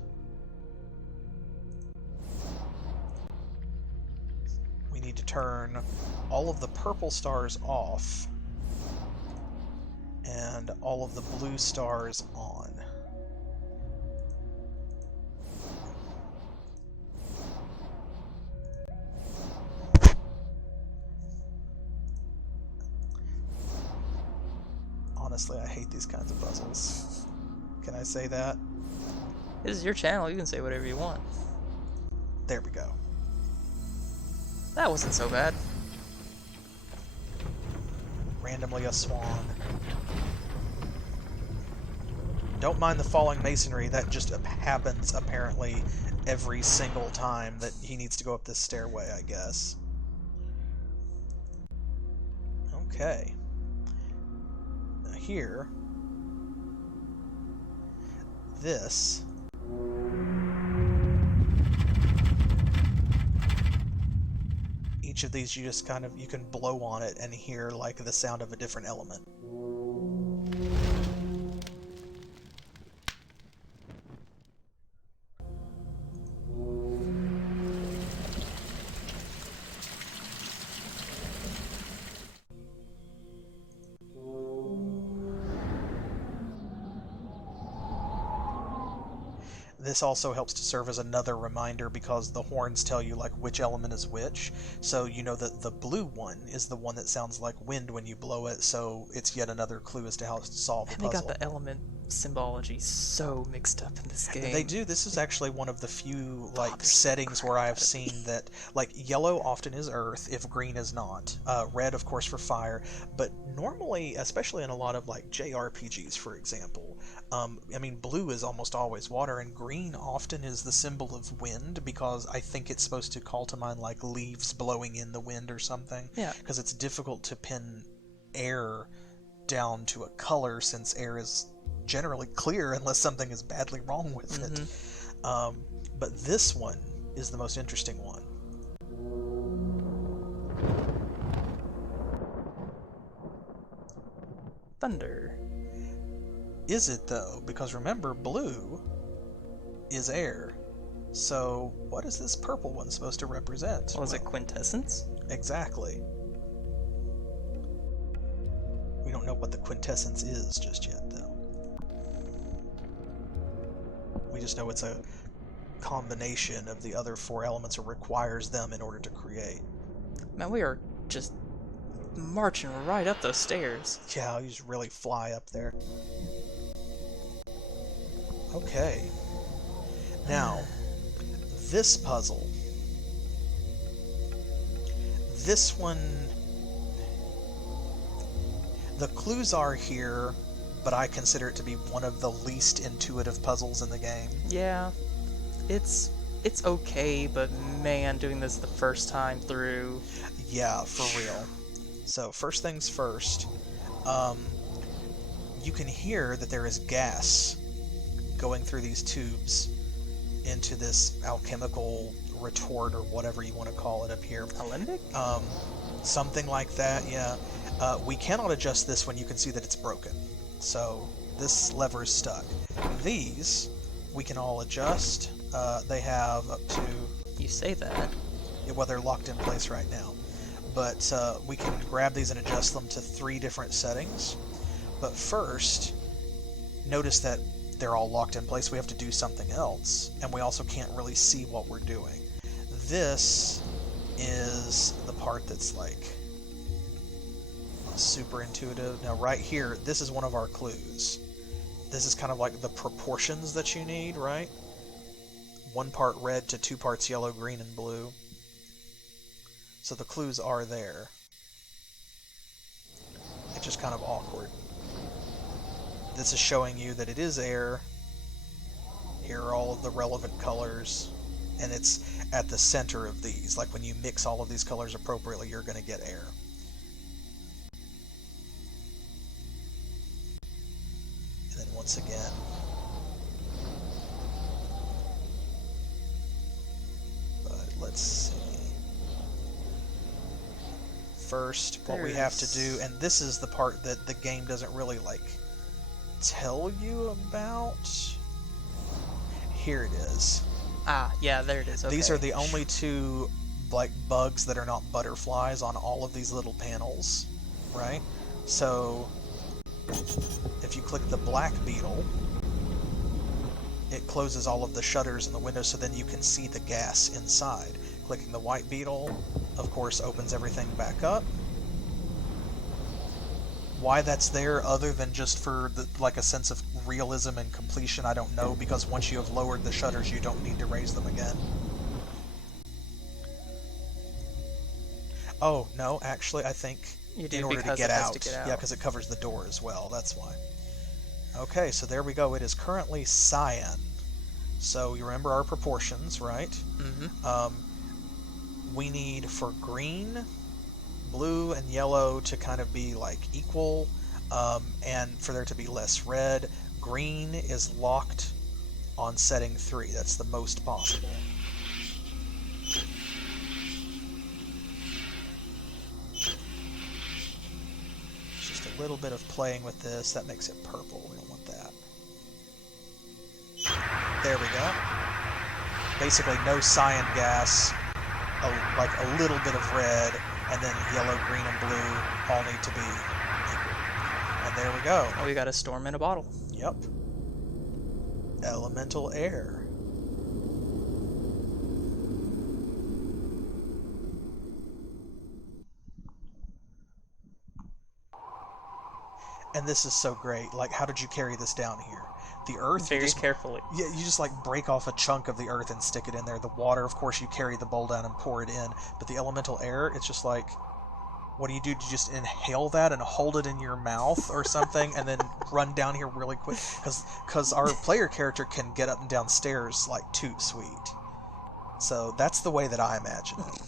We need to turn all of the purple stars off and all of the blue stars on. Honestly, I hate these kinds of puzzles. Can I say that? This is your channel, you can say whatever you want. There we go. That wasn't so bad. Randomly a swan. Don't mind the falling masonry, that just happens apparently every single time that he needs to go up this stairway, I guess. Okay. Now here, this each of these you just kind of, you can blow on it and hear like the sound of a different element. This also helps to serve as another reminder because the horns tell you like which element is which. So you know that the blue one is the one that sounds like wind when you blow it, so it's yet another clue as to how to solve the And they puzzle. got the element symbology so mixed up in this game. They do. This is actually one of the few like Bothers settings where I have crap out of me. seen that like yellow often is earth if green is not. Red, of course, for fire. But normally, especially in a lot of like JRPGs, for example, I mean, blue is almost always water, and green often is the symbol of wind because I think it's supposed to call to mind like leaves blowing in the wind or something. Yeah. Because it's difficult to pin air down to a color since air is generally clear unless something is badly wrong with it. But this one is the most interesting one. Thunder. Is it though? Because remember, blue is air. So what is this purple one supposed to represent? Was it quintessence? Exactly. We don't know what the quintessence is just yet, though. We just know it's a combination of the other 4 elements or requires them in order to create. Man, we are just marching right up those stairs. Yeah, you just really fly up there. Okay. Now, this puzzle. This one... The clues are here, but I consider it to be one of the least intuitive puzzles in the game. Yeah, it's okay, but man, doing this the first time through... Yeah, for real. So, first things first, you can hear that there is gas going through these tubes into this alchemical retort or whatever you want to call it up here. Alembic? Something like that, yeah. We cannot adjust this when you can see that it's broken. So this lever is stuck. These, we can all adjust. They have up to... You say that. Well, they're locked in place right now. But we can grab these and adjust them to 3 different settings. But first, notice that they're all locked in place. We have to do something else. And we also can't really see what we're doing. This is the part that's like super intuitive. Now right here, this is one of our clues. This is kind of like the proportions that you need, right? 1 part red to 2 parts yellow, green, and blue. So the clues are there. It's just kind of awkward. This is showing you that it is air. Here are all of the relevant colors. And it's at the center of these. Like when you mix all of these colors appropriately, you're going to get air. And then once again, but let's see. First, what we have to do, and this is the part that the game doesn't really like tell you about. Here it is. Ah, yeah, there it is. Okay. These are the only 2 like bugs that are not butterflies on all of these little panels, right? So if you click the black beetle, it closes all of the shutters in the windows so then you can see the gas inside. Clicking the white beetle, of course, opens everything back up. Why that's there other than just for like a sense of realism and completion, I don't know, because once you have lowered the shutters, you don't need to raise them again. Oh, no, actually, I think You do in order because to get it has out. to get out. Yeah, because it covers the door as well, that's why. Okay, so there we go. It is currently cyan. So you remember our proportions, right? Mm-hmm. We need for green, blue, and yellow to kind of be like equal, and for there to be less red. Green is locked on setting 3. That's the most possible. Just a little bit of playing with this. That makes it purple. We don't want that. There we go. Basically no cyan gas, like a little bit of red, and then yellow, green, and blue all need to be equal. And there we go. Oh, we got a storm in a bottle. Yep. Elemental air. And this is so great. Like, how did you carry this down here? The earth, Very carefully. Yeah, you just like break off a chunk of the earth and stick it in there. The water, of course, you carry the bowl down and pour it in. But the elemental air, it's just like, what do? Do you just inhale that and hold it in your mouth or something, and then run down here really quick? Because our player character can get up and down stairs like toot sweet. So that's the way that I imagine it.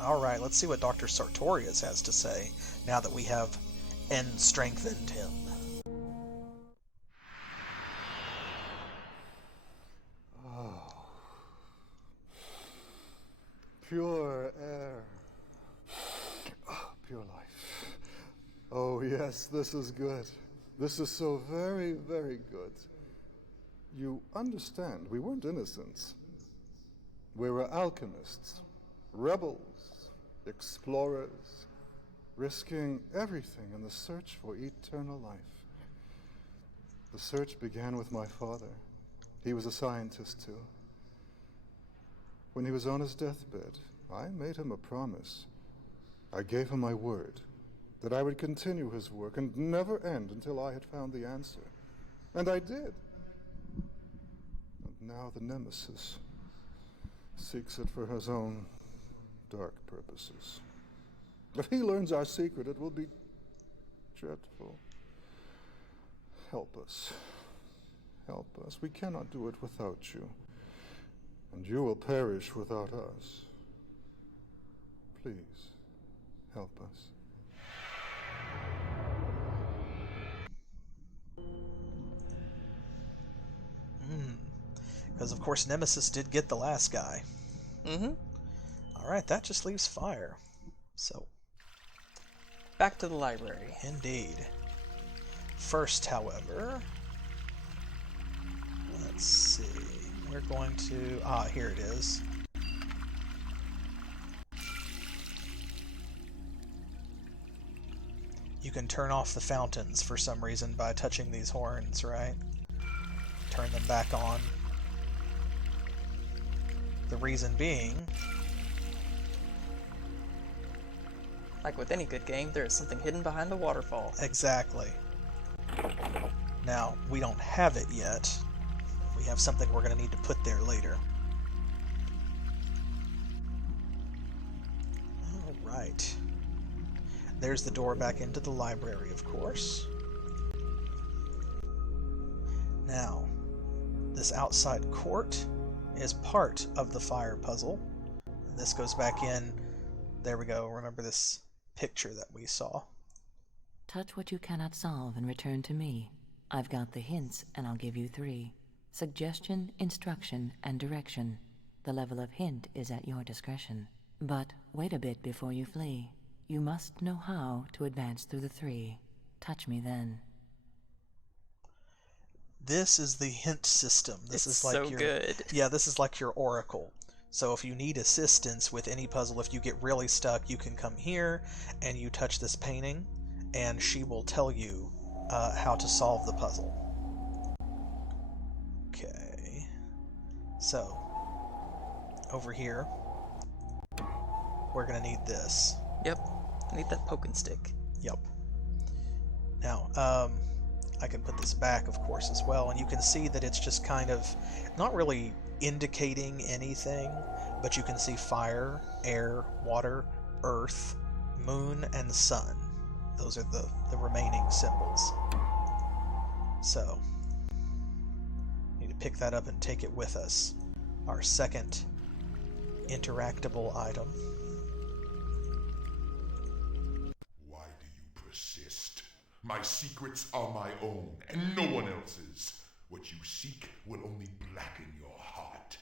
Alright, let's see what Dr. Sartorius has to say now that we have strengthened him. Pure air. Pure life. Oh, yes, this is good. This is so very, very good. You understand, we weren't innocents. We were alchemists, rebels, explorers, risking everything in the search for eternal life. The search began with my father. He was a scientist, too. When he was on his deathbed, I made him a promise. I gave him my word that I would continue his work and never end until I had found the answer. And I did. And now the Nemesis seeks it for his own dark purposes. If he learns our secret, it will be dreadful. Help us. Help us. We cannot do it without you. And you will perish without us. Please, help us. Because, of course, Nemesis did get the last guy. Mm-hmm. Alright, that just leaves fire. So, back to the library. Indeed. First, however, let's see. We're going to... here it is. You can turn off the fountains for some reason by touching these horns, right? Turn them back on. The reason being... like with any good game, there is something hidden behind the waterfall. Exactly. Now, we don't have it yet. We have something we're going to need to put there later. Alright. There's the door back into the library, of course. Now, this outside court is part of the fire puzzle. This goes back in. There we go. Remember this picture that we saw. Touch what you cannot solve and return to me. I've got the hints, and I'll give you 3. Suggestion, instruction, and direction. The level of hint is at your discretion. But wait a bit before you flee. You must know how to advance through the 3. Touch me then. This is the hint system. This it's is like so your, good. Yeah, this is like your oracle. So if you need assistance with any puzzle, if you get really stuck, you can come here and you touch this painting, and she will tell you how to solve the puzzle. Okay. So, over here, we're going to need this. Yep. I need that poking stick. Yep. Now, I can put this back, of course, as well, and you can see that it's just kind of not really indicating anything, but you can see fire, air, water, earth, moon, and sun. Those are the remaining symbols. So, need to pick that up and take it with us. Our second interactable item. Why do you persist? My secrets are my own, and no one else's. What you seek will only blacken your heart.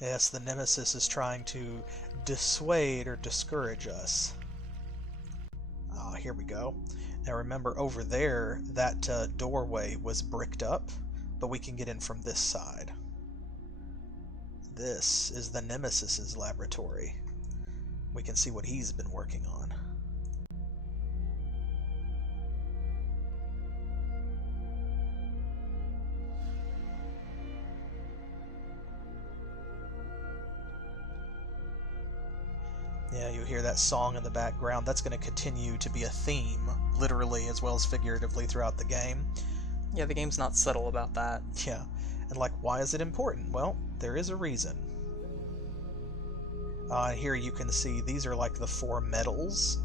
Yes, the Nemesis is trying to dissuade or discourage us. Here we go. Now remember, over there, that doorway was bricked up, but we can get in from this side. This is the Nemesis's laboratory. We can see what he's been working on. Yeah, you hear that song in the background. That's going to continue to be a theme, literally as well as figuratively, throughout the game. Yeah, the game's not subtle about that. Yeah, and like, why is it important? Well, there is a reason. Here you can see these are like the 4 metals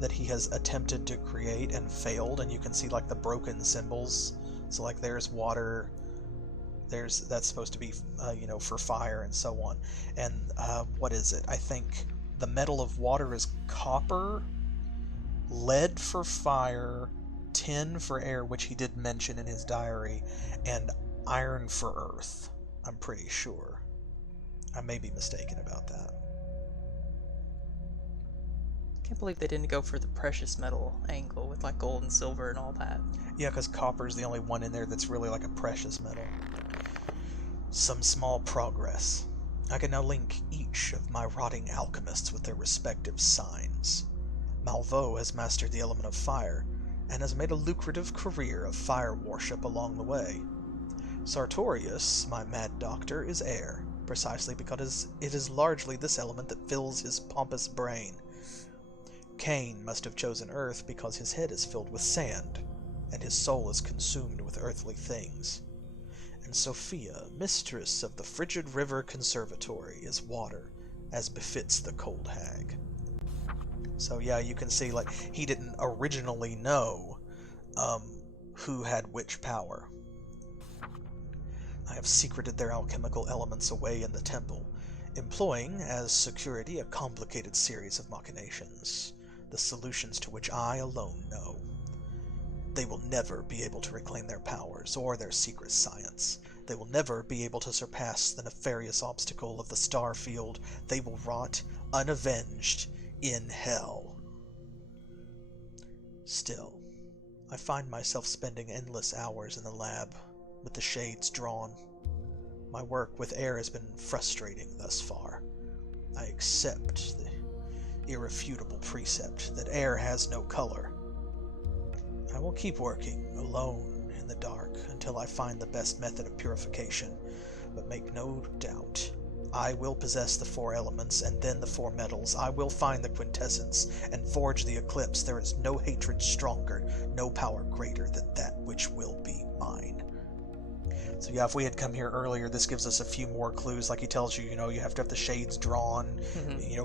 that he has attempted to create and failed, and you can see like the broken symbols. So like there's water, that's supposed to be for fire and so on. And what is it? I think the metal of water is copper, lead for fire, tin for air, which he did mention in his diary, and iron for earth. I'm pretty sure. I may be mistaken about that. Can't believe they didn't go for the precious metal angle with like gold and silver and all that. Yeah, because copper is the only one in there that's really like a precious metal. Some small progress. I can now link each of my rotting alchemists with their respective signs. Malvo has mastered the element of fire, and has made a lucrative career of fire worship along the way. Sartorius, my mad doctor, is air, precisely because it is largely this element that fills his pompous brain. Cain must have chosen earth because his head is filled with sand, and his soul is consumed with earthly things. And Sophia, mistress of the frigid river conservatory, is water, as befits the cold hag. So yeah, you can see, like, he didn't originally know who had which power. I have secreted their alchemical elements away in the temple, employing as security a complicated series of machinations, the solutions to which I alone know. They will never be able to reclaim their powers or their secret science. They will never be able to surpass the nefarious obstacle of the star field. They will rot unavenged in hell. Still, I find myself spending endless hours in the lab, with the shades drawn. My work with air has been frustrating thus far. I accept the irrefutable precept that air has no color. I will keep working, alone in the dark, until I find the best method of purification, but make no doubt, I will possess the 4 elements, and then the 4 metals. I will find the quintessence, and forge the eclipse. There is no hatred stronger, no power greater than that which will be mine. So yeah, if we had come here earlier, this gives us a few more clues. Like he tells you, you have to have the shades drawn,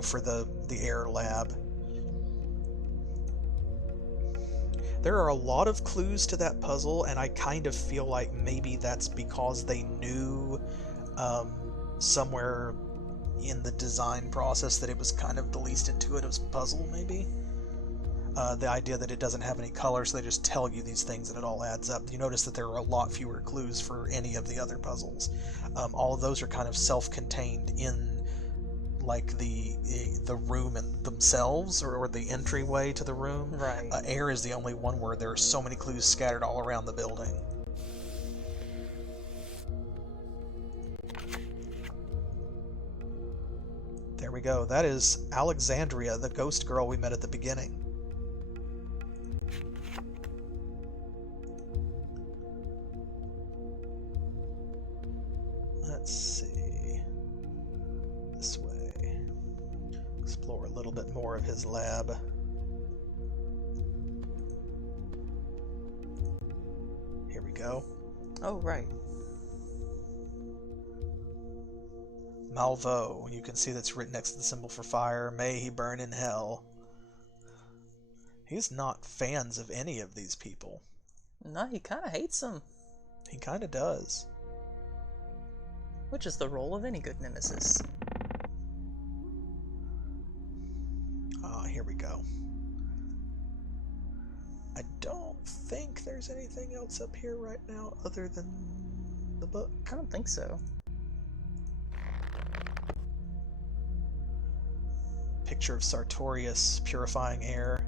for the air lab. There are a lot of clues to that puzzle, and I kind of feel like maybe that's because they knew somewhere in the design process that it was kind of the least intuitive puzzle, maybe. The idea that it doesn't have any color, so they just tell you these things and it all adds up. You notice that there are a lot fewer clues for any of the other puzzles. All of those are kind of self-contained in like the room and themselves, or the entryway to the room. Right. Air is the only one where there are so many clues scattered all around the building. There we go. That is Alexandria, the ghost girl we met at the beginning. Let's see. This way. Explore a little bit more of his lab. Here we go. Oh, right. Malvo. You can see that's written next to the symbol for fire. May he burn in hell. He's not fans of any of these people. No, he kind of hates them. He kind of does. Which is the role of any good nemesis. Here we go. I don't think there's anything else up here right now other than the book. I don't think so. Picture of Sartorius purifying air.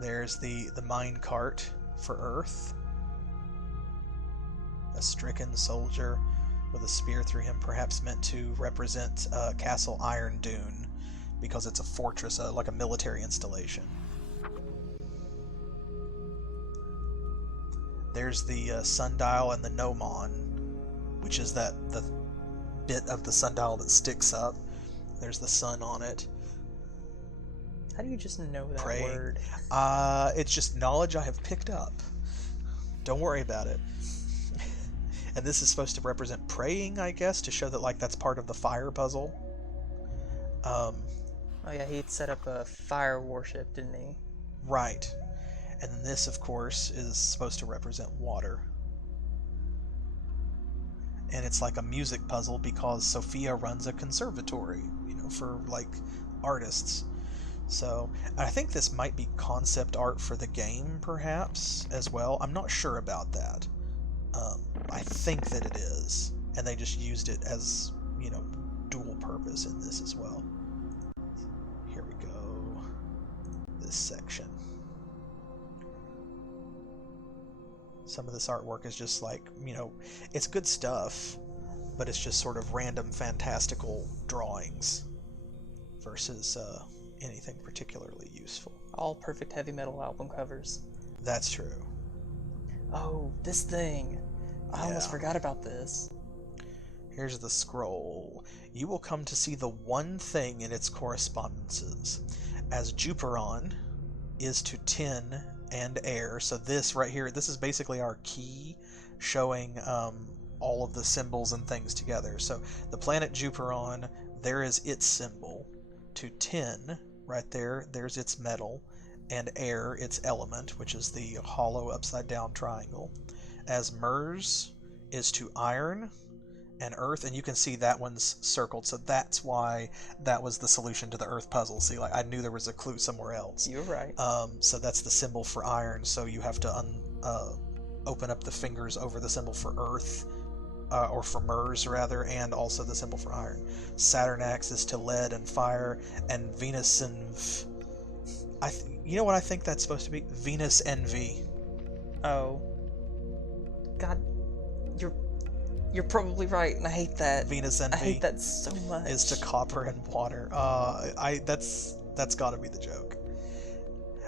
There's the mine cart for Earth. A stricken soldier with a spear through him, perhaps meant to represent Castle Iron Dune, because it's a fortress, like a military installation. There's the sundial and the gnomon, which is the bit of the sundial that sticks up. There's the sun on it. How do you just know that Praying. word? It's just knowledge I have picked up. Don't worry about it. And this is supposed to represent praying, I guess, to show that, like, that's part of the fire puzzle. Oh yeah, he'd set up a fire worship, didn't he? Right. And then this, of course, is supposed to represent water. And it's like a music puzzle because Sophia runs a conservatory, you know, for, like, artists. So, I think this might be concept art for the game, perhaps, as well. I'm not sure about that. I think that it is. And they just used it as, you know, dual purpose in this as well. Here we go. This section. Some of this artwork is just like, you know, it's good stuff, but it's just sort of random fantastical drawings versus anything particularly useful. All perfect heavy metal album covers. That's true. Oh, this thing. I almost forgot about this. Here's the scroll. You will come to see the one thing in its correspondences. As Juperon is to tin and air, so this right here, this is basically our key showing all of the symbols and things together. So the planet Juperon, there is its symbol. To tin, right there, there's its metal. And air, its element, which is the hollow upside down triangle. As Mers is to iron and earth, and you can see that one's circled, so that's why that was the solution to the earth puzzle. See, like, I knew there was a clue somewhere else. You're right. So that's the symbol for iron, so you have to open up the fingers over the symbol for earth, or for Mers rather, and also the symbol for iron. Saturnax is to lead and fire, and Venus and you know what I think that's supposed to be? Venus Envy. Oh. God, you're probably right, and I hate that. Venus Envy. I hate that so much. Is to copper and water. That's got to be the joke.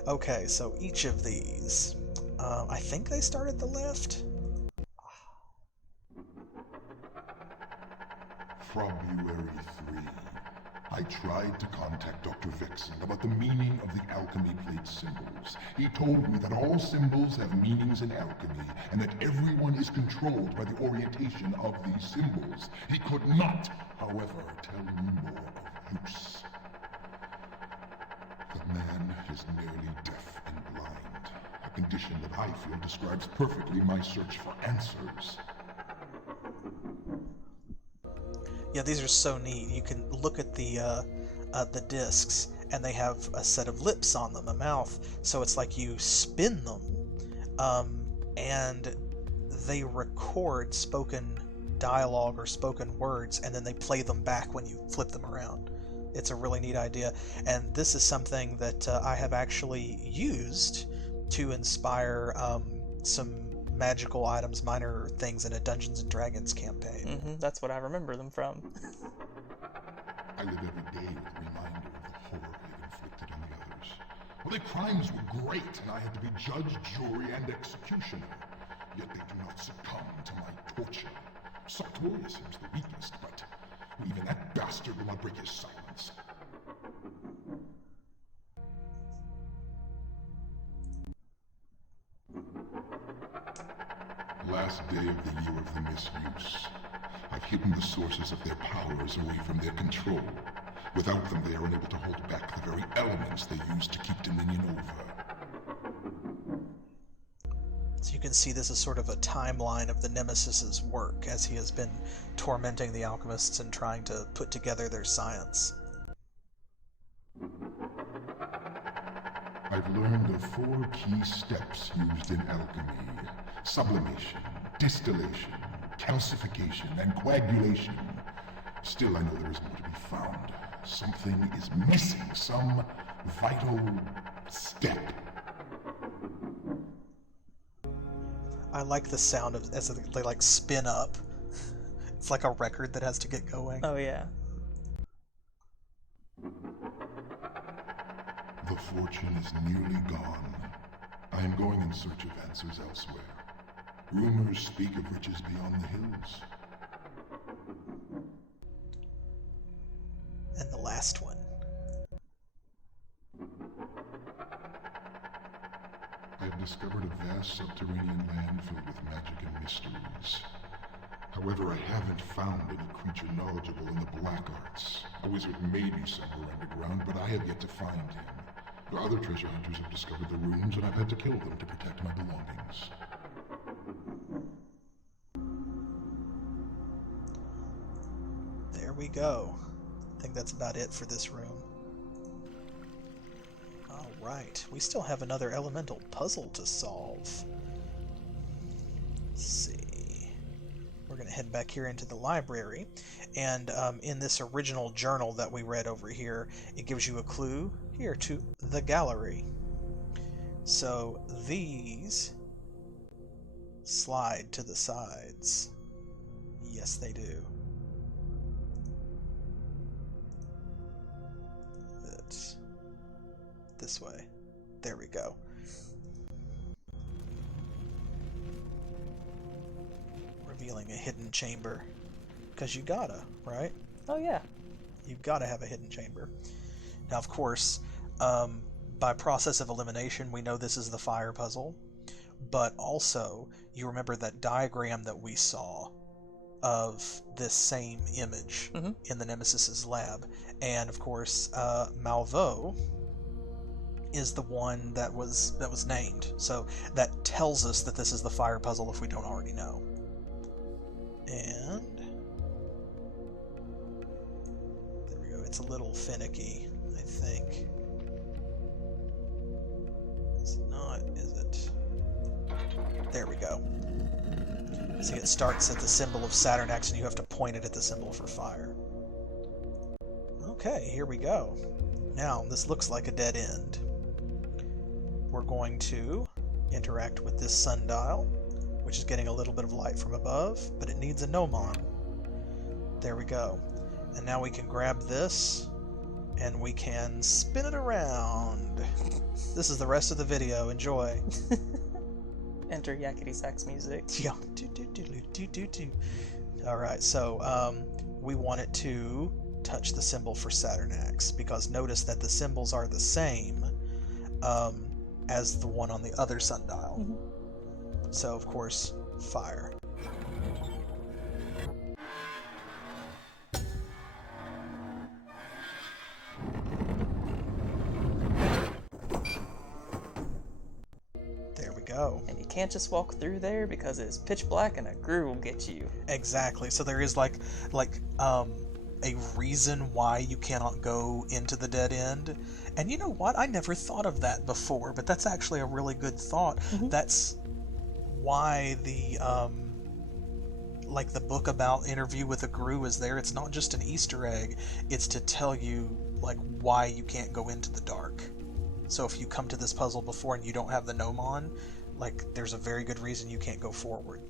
Okay, so each of these, I think they start at the left. February 3. I tried to contact Dr. Vexen about the meaning of the alchemy plate symbols. He told me that all symbols have meanings in alchemy, and that everyone is controlled by the orientation of these symbols. He could not, however, tell me more of use. The man is nearly deaf and blind, a condition that I feel describes perfectly my search for answers. Yeah, these are so neat. You can look at the discs, and they have a set of lips on them, a mouth. So it's like you spin them, and they record spoken dialogue or spoken words, and then they play them back when you flip them around. It's a really neat idea, and this is something that I have actually used to inspire some magical items, minor things in a Dungeons & Dragons campaign. That's what I remember them from. I live every day with a reminder of the horror they've inflicted on the others. Well, their crimes were great, and I had to be judge, jury, and executioner. Yet they do not succumb to my torture. Sartorius seems the weakest, but even that bastard will not break his silence. Last day of the year of the misuse. I've hidden the sources of their powers away from their control. Without them, they are unable to hold back the very elements they use to keep Dominion over. So you can see this is sort of a timeline of the Nemesis's work as he has been tormenting the alchemists and trying to put together their science. I've learned of 4 key steps used in alchemy. Sublimation, distillation, calcification, and coagulation. Still, I know there is more to be found. Something is missing, some vital step. I like the sound of as they like spin up. It's like a record that has to get going. Oh yeah. The fortune is nearly gone. I am going in search of answers elsewhere. Rumors speak of riches beyond the hills. and the last one. I have discovered a vast subterranean land filled with magic and mysteries. However, I haven't found any creature knowledgeable in the black arts. A wizard may be somewhere underground, but I have yet to find him. Other treasure hunters have discovered the rooms, and I've had to kill them to protect my belongings. There we go. I think that's about it for this room. Alright, we still have another elemental puzzle to solve. Let's see. We're going to head back here into the library, and in this original journal that we read over here, it gives you a clue here to the gallery. So these slide to the sides. Yes, they do. That's this way. There we go. Revealing a hidden chamber. Because you gotta, right? Oh, yeah. You've gotta have a hidden chamber. Now, of course, by process of elimination, we know this is the fire puzzle. But also, you remember that diagram that we saw of this same image in the Nemesis's lab. And, of course, Malvo is the one that was named. So that tells us that this is the fire puzzle if we don't already know. And there we go. It's a little finicky, I think. It's not, is it? There we go. See, it starts at the symbol of Saturn X, and you have to point it at the symbol for fire. Okay, here we go. Now, this looks like a dead end. We're going to interact with this sundial, which is getting a little bit of light from above, but it needs a gnomon. There we go. And now we can grab this, and we can spin it around. This is the rest of the video. Enjoy. Enter Yakety Sax music. Yeah. Alright, so we want it to touch the symbol for Saturn X, because notice that the symbols are the same as the one on the other sundial. So, of course, fire. There we go. And you can't just walk through there because it's pitch black and a grue will get you. Exactly. So there is like a reason why you cannot go into the dead end. And you know what? I never thought of that before, but that's actually a really good thought. That's why the book about Interview with a Grue is there. It's not just an Easter egg. It's to tell you like why you can't go into the dark. So if you come to this puzzle before and you don't have the gnomon, like there's a very good reason you can't go forward.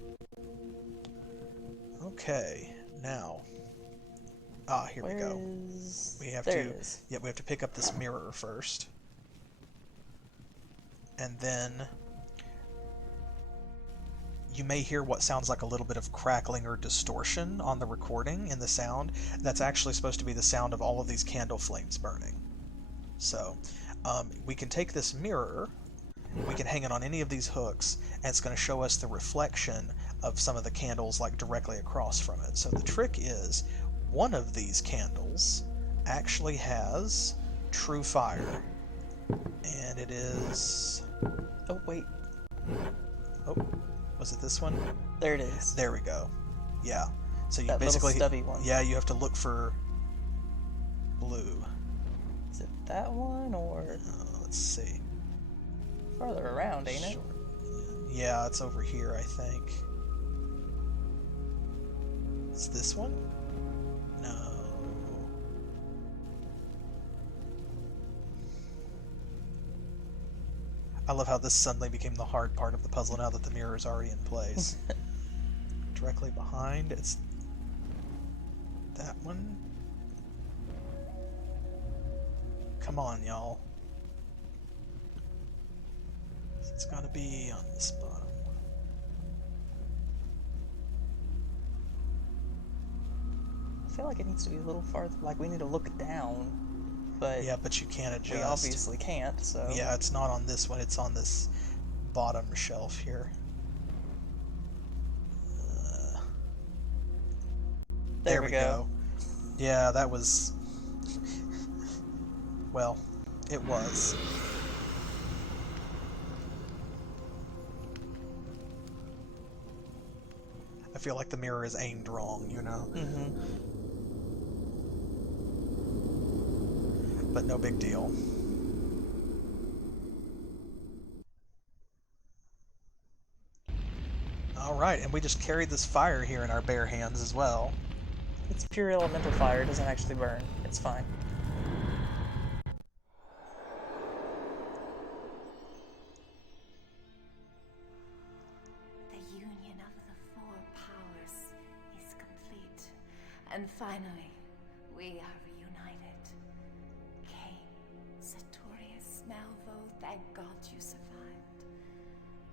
Okay, now. Here we go. We have we have to pick up this mirror first. And then you may hear what sounds like a little bit of crackling or distortion on the recording in the sound. That's actually supposed to be the sound of all of these candle flames burning. So, we can take this mirror, we can hang it on any of these hooks, and it's going to show us the reflection of some of the candles like directly across from it. So the trick is, one of these candles actually has true fire. And it is... Oh, wait. Oh, was it this one? There it is. There we go. Yeah. So you that basically... little stubby one. Yeah, you have to look for blue. Is it that one, or... Let's see. Farther around, ain't it? Yeah, it's over here, I think. It's this one? No. I love how this suddenly became the hard part of the puzzle now that the mirror is already in place. Directly behind, it's that one. Come on, y'all. It's gotta be on this bottom one. I feel like it needs to be a little farther. Like, we need to look down. But yeah, but you can't adjust. we obviously can't, so... Yeah, it's not on this one. It's on this bottom shelf here. There we go. Yeah, that was... Well, it was. I feel like the mirror is aimed wrong, you know? Mm-hmm. But no big deal. Alright, and we just carried this fire here in our bare hands as well. It's pure elemental fire, it doesn't actually burn. It's fine. The union of the four powers is complete. And finally, we are reunited. Cain, Sartorius, Malvo, thank God you survived.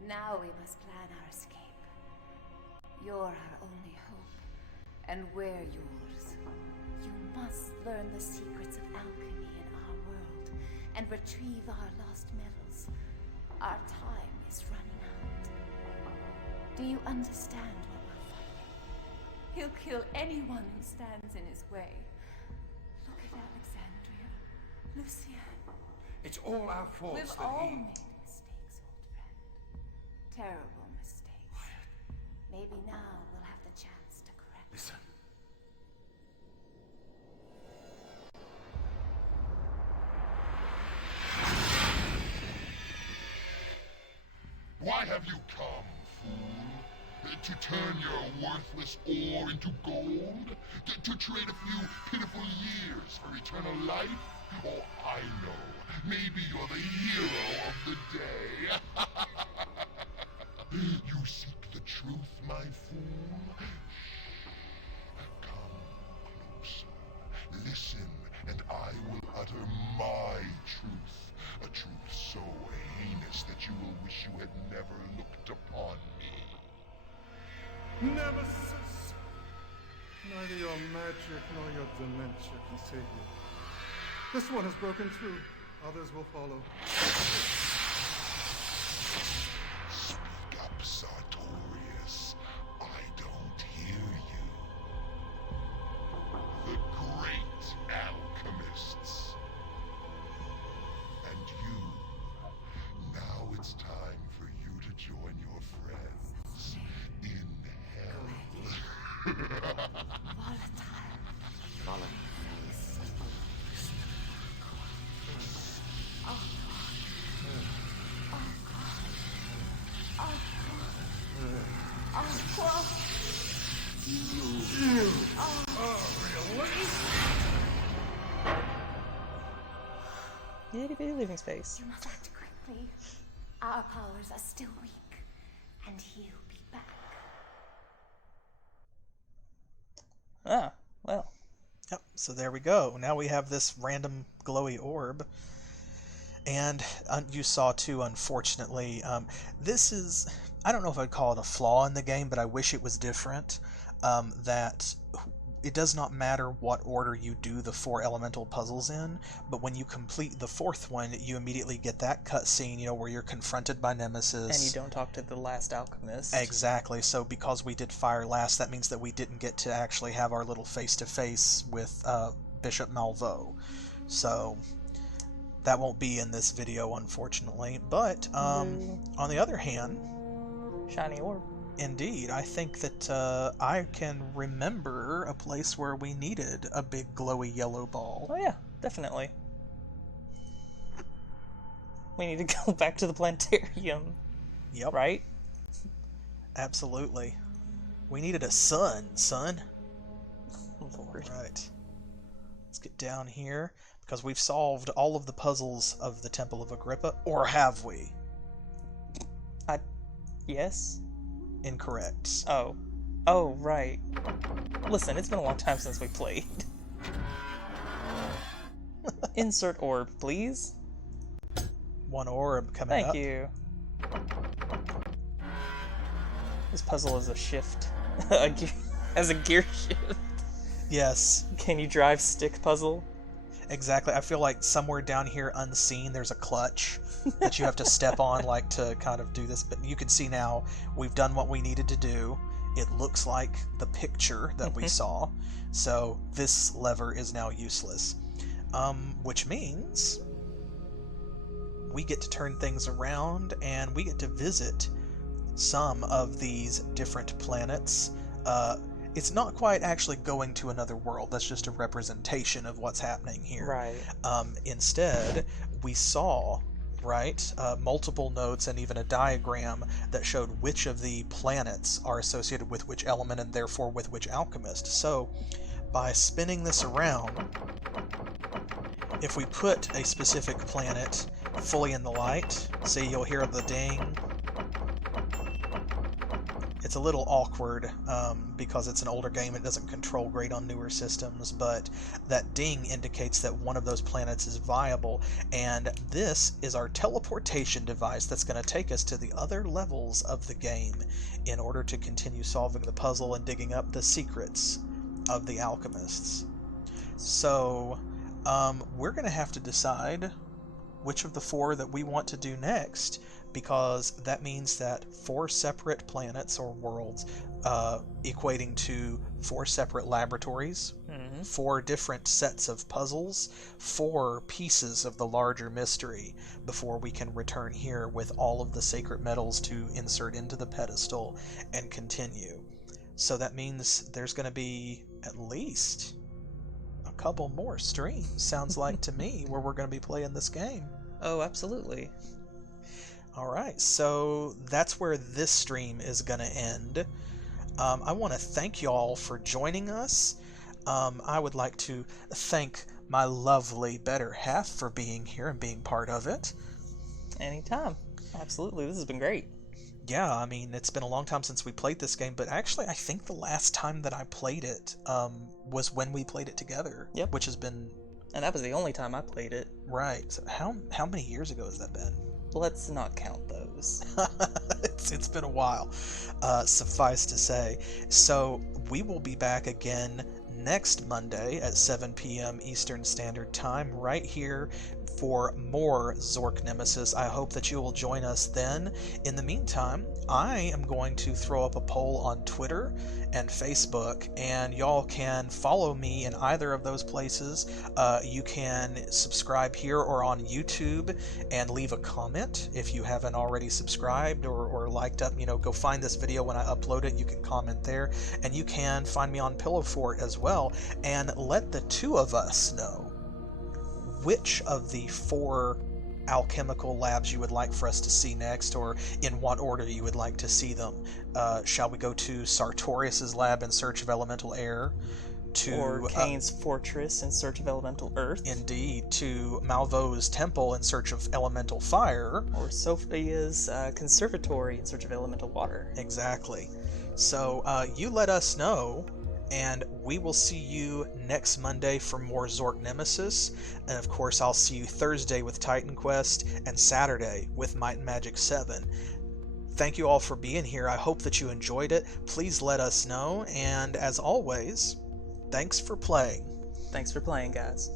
Now we must plan our escape. You're our only hope, and we're yours. You must learn the secrets of alchemy in our world, and retrieve our lost metals. Our time is running out. Do you understand what we're fighting? He'll kill anyone who stands in his way. Look at Alexandria, Lucian. It's all our fault We've that all he... made mistakes, old friend. Terrible mistakes. Maybe now we'll have the chance to correct them. Listen. Why have you come, fool? To turn your worthless ore into gold? To trade a few pitiful years for eternal life? Oh, I know. Maybe you're the hero of the day. You seek the truth, my fool? Shh. Come closer. Listen, and I will utter my truth. A truth so heinous that you will wish you had never looked upon me. Nemesis! Neither your magic nor your dementia can save you. This one has broken through. Others will follow. Speak up, Sartorius. I don't hear you. The great alchemists. And you. Now it's time for you to join your friends in hell. Follow. Itty bitty living space. You must act quickly. Our powers are still weak, and he'll be back. Ah, well. Yep, so there we go. Now we have this random glowy orb. And you saw too, unfortunately, this is, I don't know if I'd call it a flaw in the game, but I wish it was different, that it does not matter what order you do the 4 elemental puzzles in, but when you complete the 4th one, you immediately get that cutscene, you know, where you're confronted by Nemesis. And you don't talk to the last alchemist. Exactly, so because we did fire last, that means that we didn't get to actually have our little face-to-face with Bishop Malvo. So that won't be in this video, unfortunately, but on the other hand, shiny orb. Indeed, I think that I can remember a place where we needed a big glowy yellow ball. Oh yeah, definitely. We need to go back to the planetarium. Yep. Right? Absolutely. We needed a sun, son. Lord. Right. Let's get down here, because we've solved all of the puzzles of the Temple of Agrippa, or have we? Yes? Incorrect. Oh. Oh, right. Listen, it's been a long time since we played. Insert orb, please. 1 orb coming up. Thank you. This puzzle is a shift. As a gear shift. Yes. Can you drive stick puzzle? Exactly. I feel like somewhere down here unseen there's a clutch that you have to step on like to kind of do this, but you can see now we've done what we needed to do. It looks like the picture that we saw, so this lever is now useless. Which means we get to turn things around and we get to visit some of these different planets. It's not quite actually going to another world. That's just a representation of what's happening here. Right. Instead, we saw, multiple notes and even a diagram that showed which of the planets are associated with which element and therefore with which alchemist. So, by spinning this around, if we put a specific planet fully in the light, see, you'll hear the ding. It's a little awkward because it's an older game. It doesn't control great on newer systems, but that ding indicates that one of those planets is viable, and this is our teleportation device that's going to take us to the other levels of the game in order to continue solving the puzzle and digging up the secrets of the alchemists. So, we're going to have to decide which of the 4 that we want to do next, because that means that 4 separate planets or worlds, equating to 4 separate laboratories, 4 different sets of puzzles, 4 pieces of the larger mystery before we can return here with all of the sacred metals to insert into the pedestal and continue. So that means there's going to be at least a couple more streams, sounds like to me, where we're going to be playing this game. Oh, absolutely. Alright, so that's where this stream is going to end. I want to thank y'all for joining us. I would like to thank my lovely better half for being here and being part of it. Anytime. Absolutely, this has been great. Yeah, I mean, it's been a long time since we played this game, but actually I think the last time that I played it was when we played it together. Yep. Which has been... And that was the only time I played it. Right. So how many years ago has that been? Let's not count those. It's been a while, suffice to say. So we will be back again next Monday at 7 p.m. Eastern Standard Time, right here for more Zork Nemesis. I hope that you will join us then. In the meantime, I am going to throw up a poll on Twitter and Facebook, and y'all can follow me in either of those places. You can subscribe here or on YouTube and leave a comment if you haven't already subscribed or liked up. Go find this video when I upload it. You can comment there, and you can find me on Pillow Fort as well, and let the 2 of us know which of the 4 alchemical labs you would like for us to see next, or in what order you would like to see them. Shall we go to Sartorius's lab in search of elemental air? Or Kane's fortress in search of elemental earth? Indeed. To Malvo's temple in search of elemental fire? Or Sophia's conservatory in search of elemental water? Exactly. So you let us know, and we will see you next Monday for more Zork Nemesis, and of course I'll see you Thursday with Titan Quest, and Saturday with Might and Magic 7. Thank you all for being here. I hope that you enjoyed it. Please let us know, and as always, thanks for playing. Thanks for playing, guys.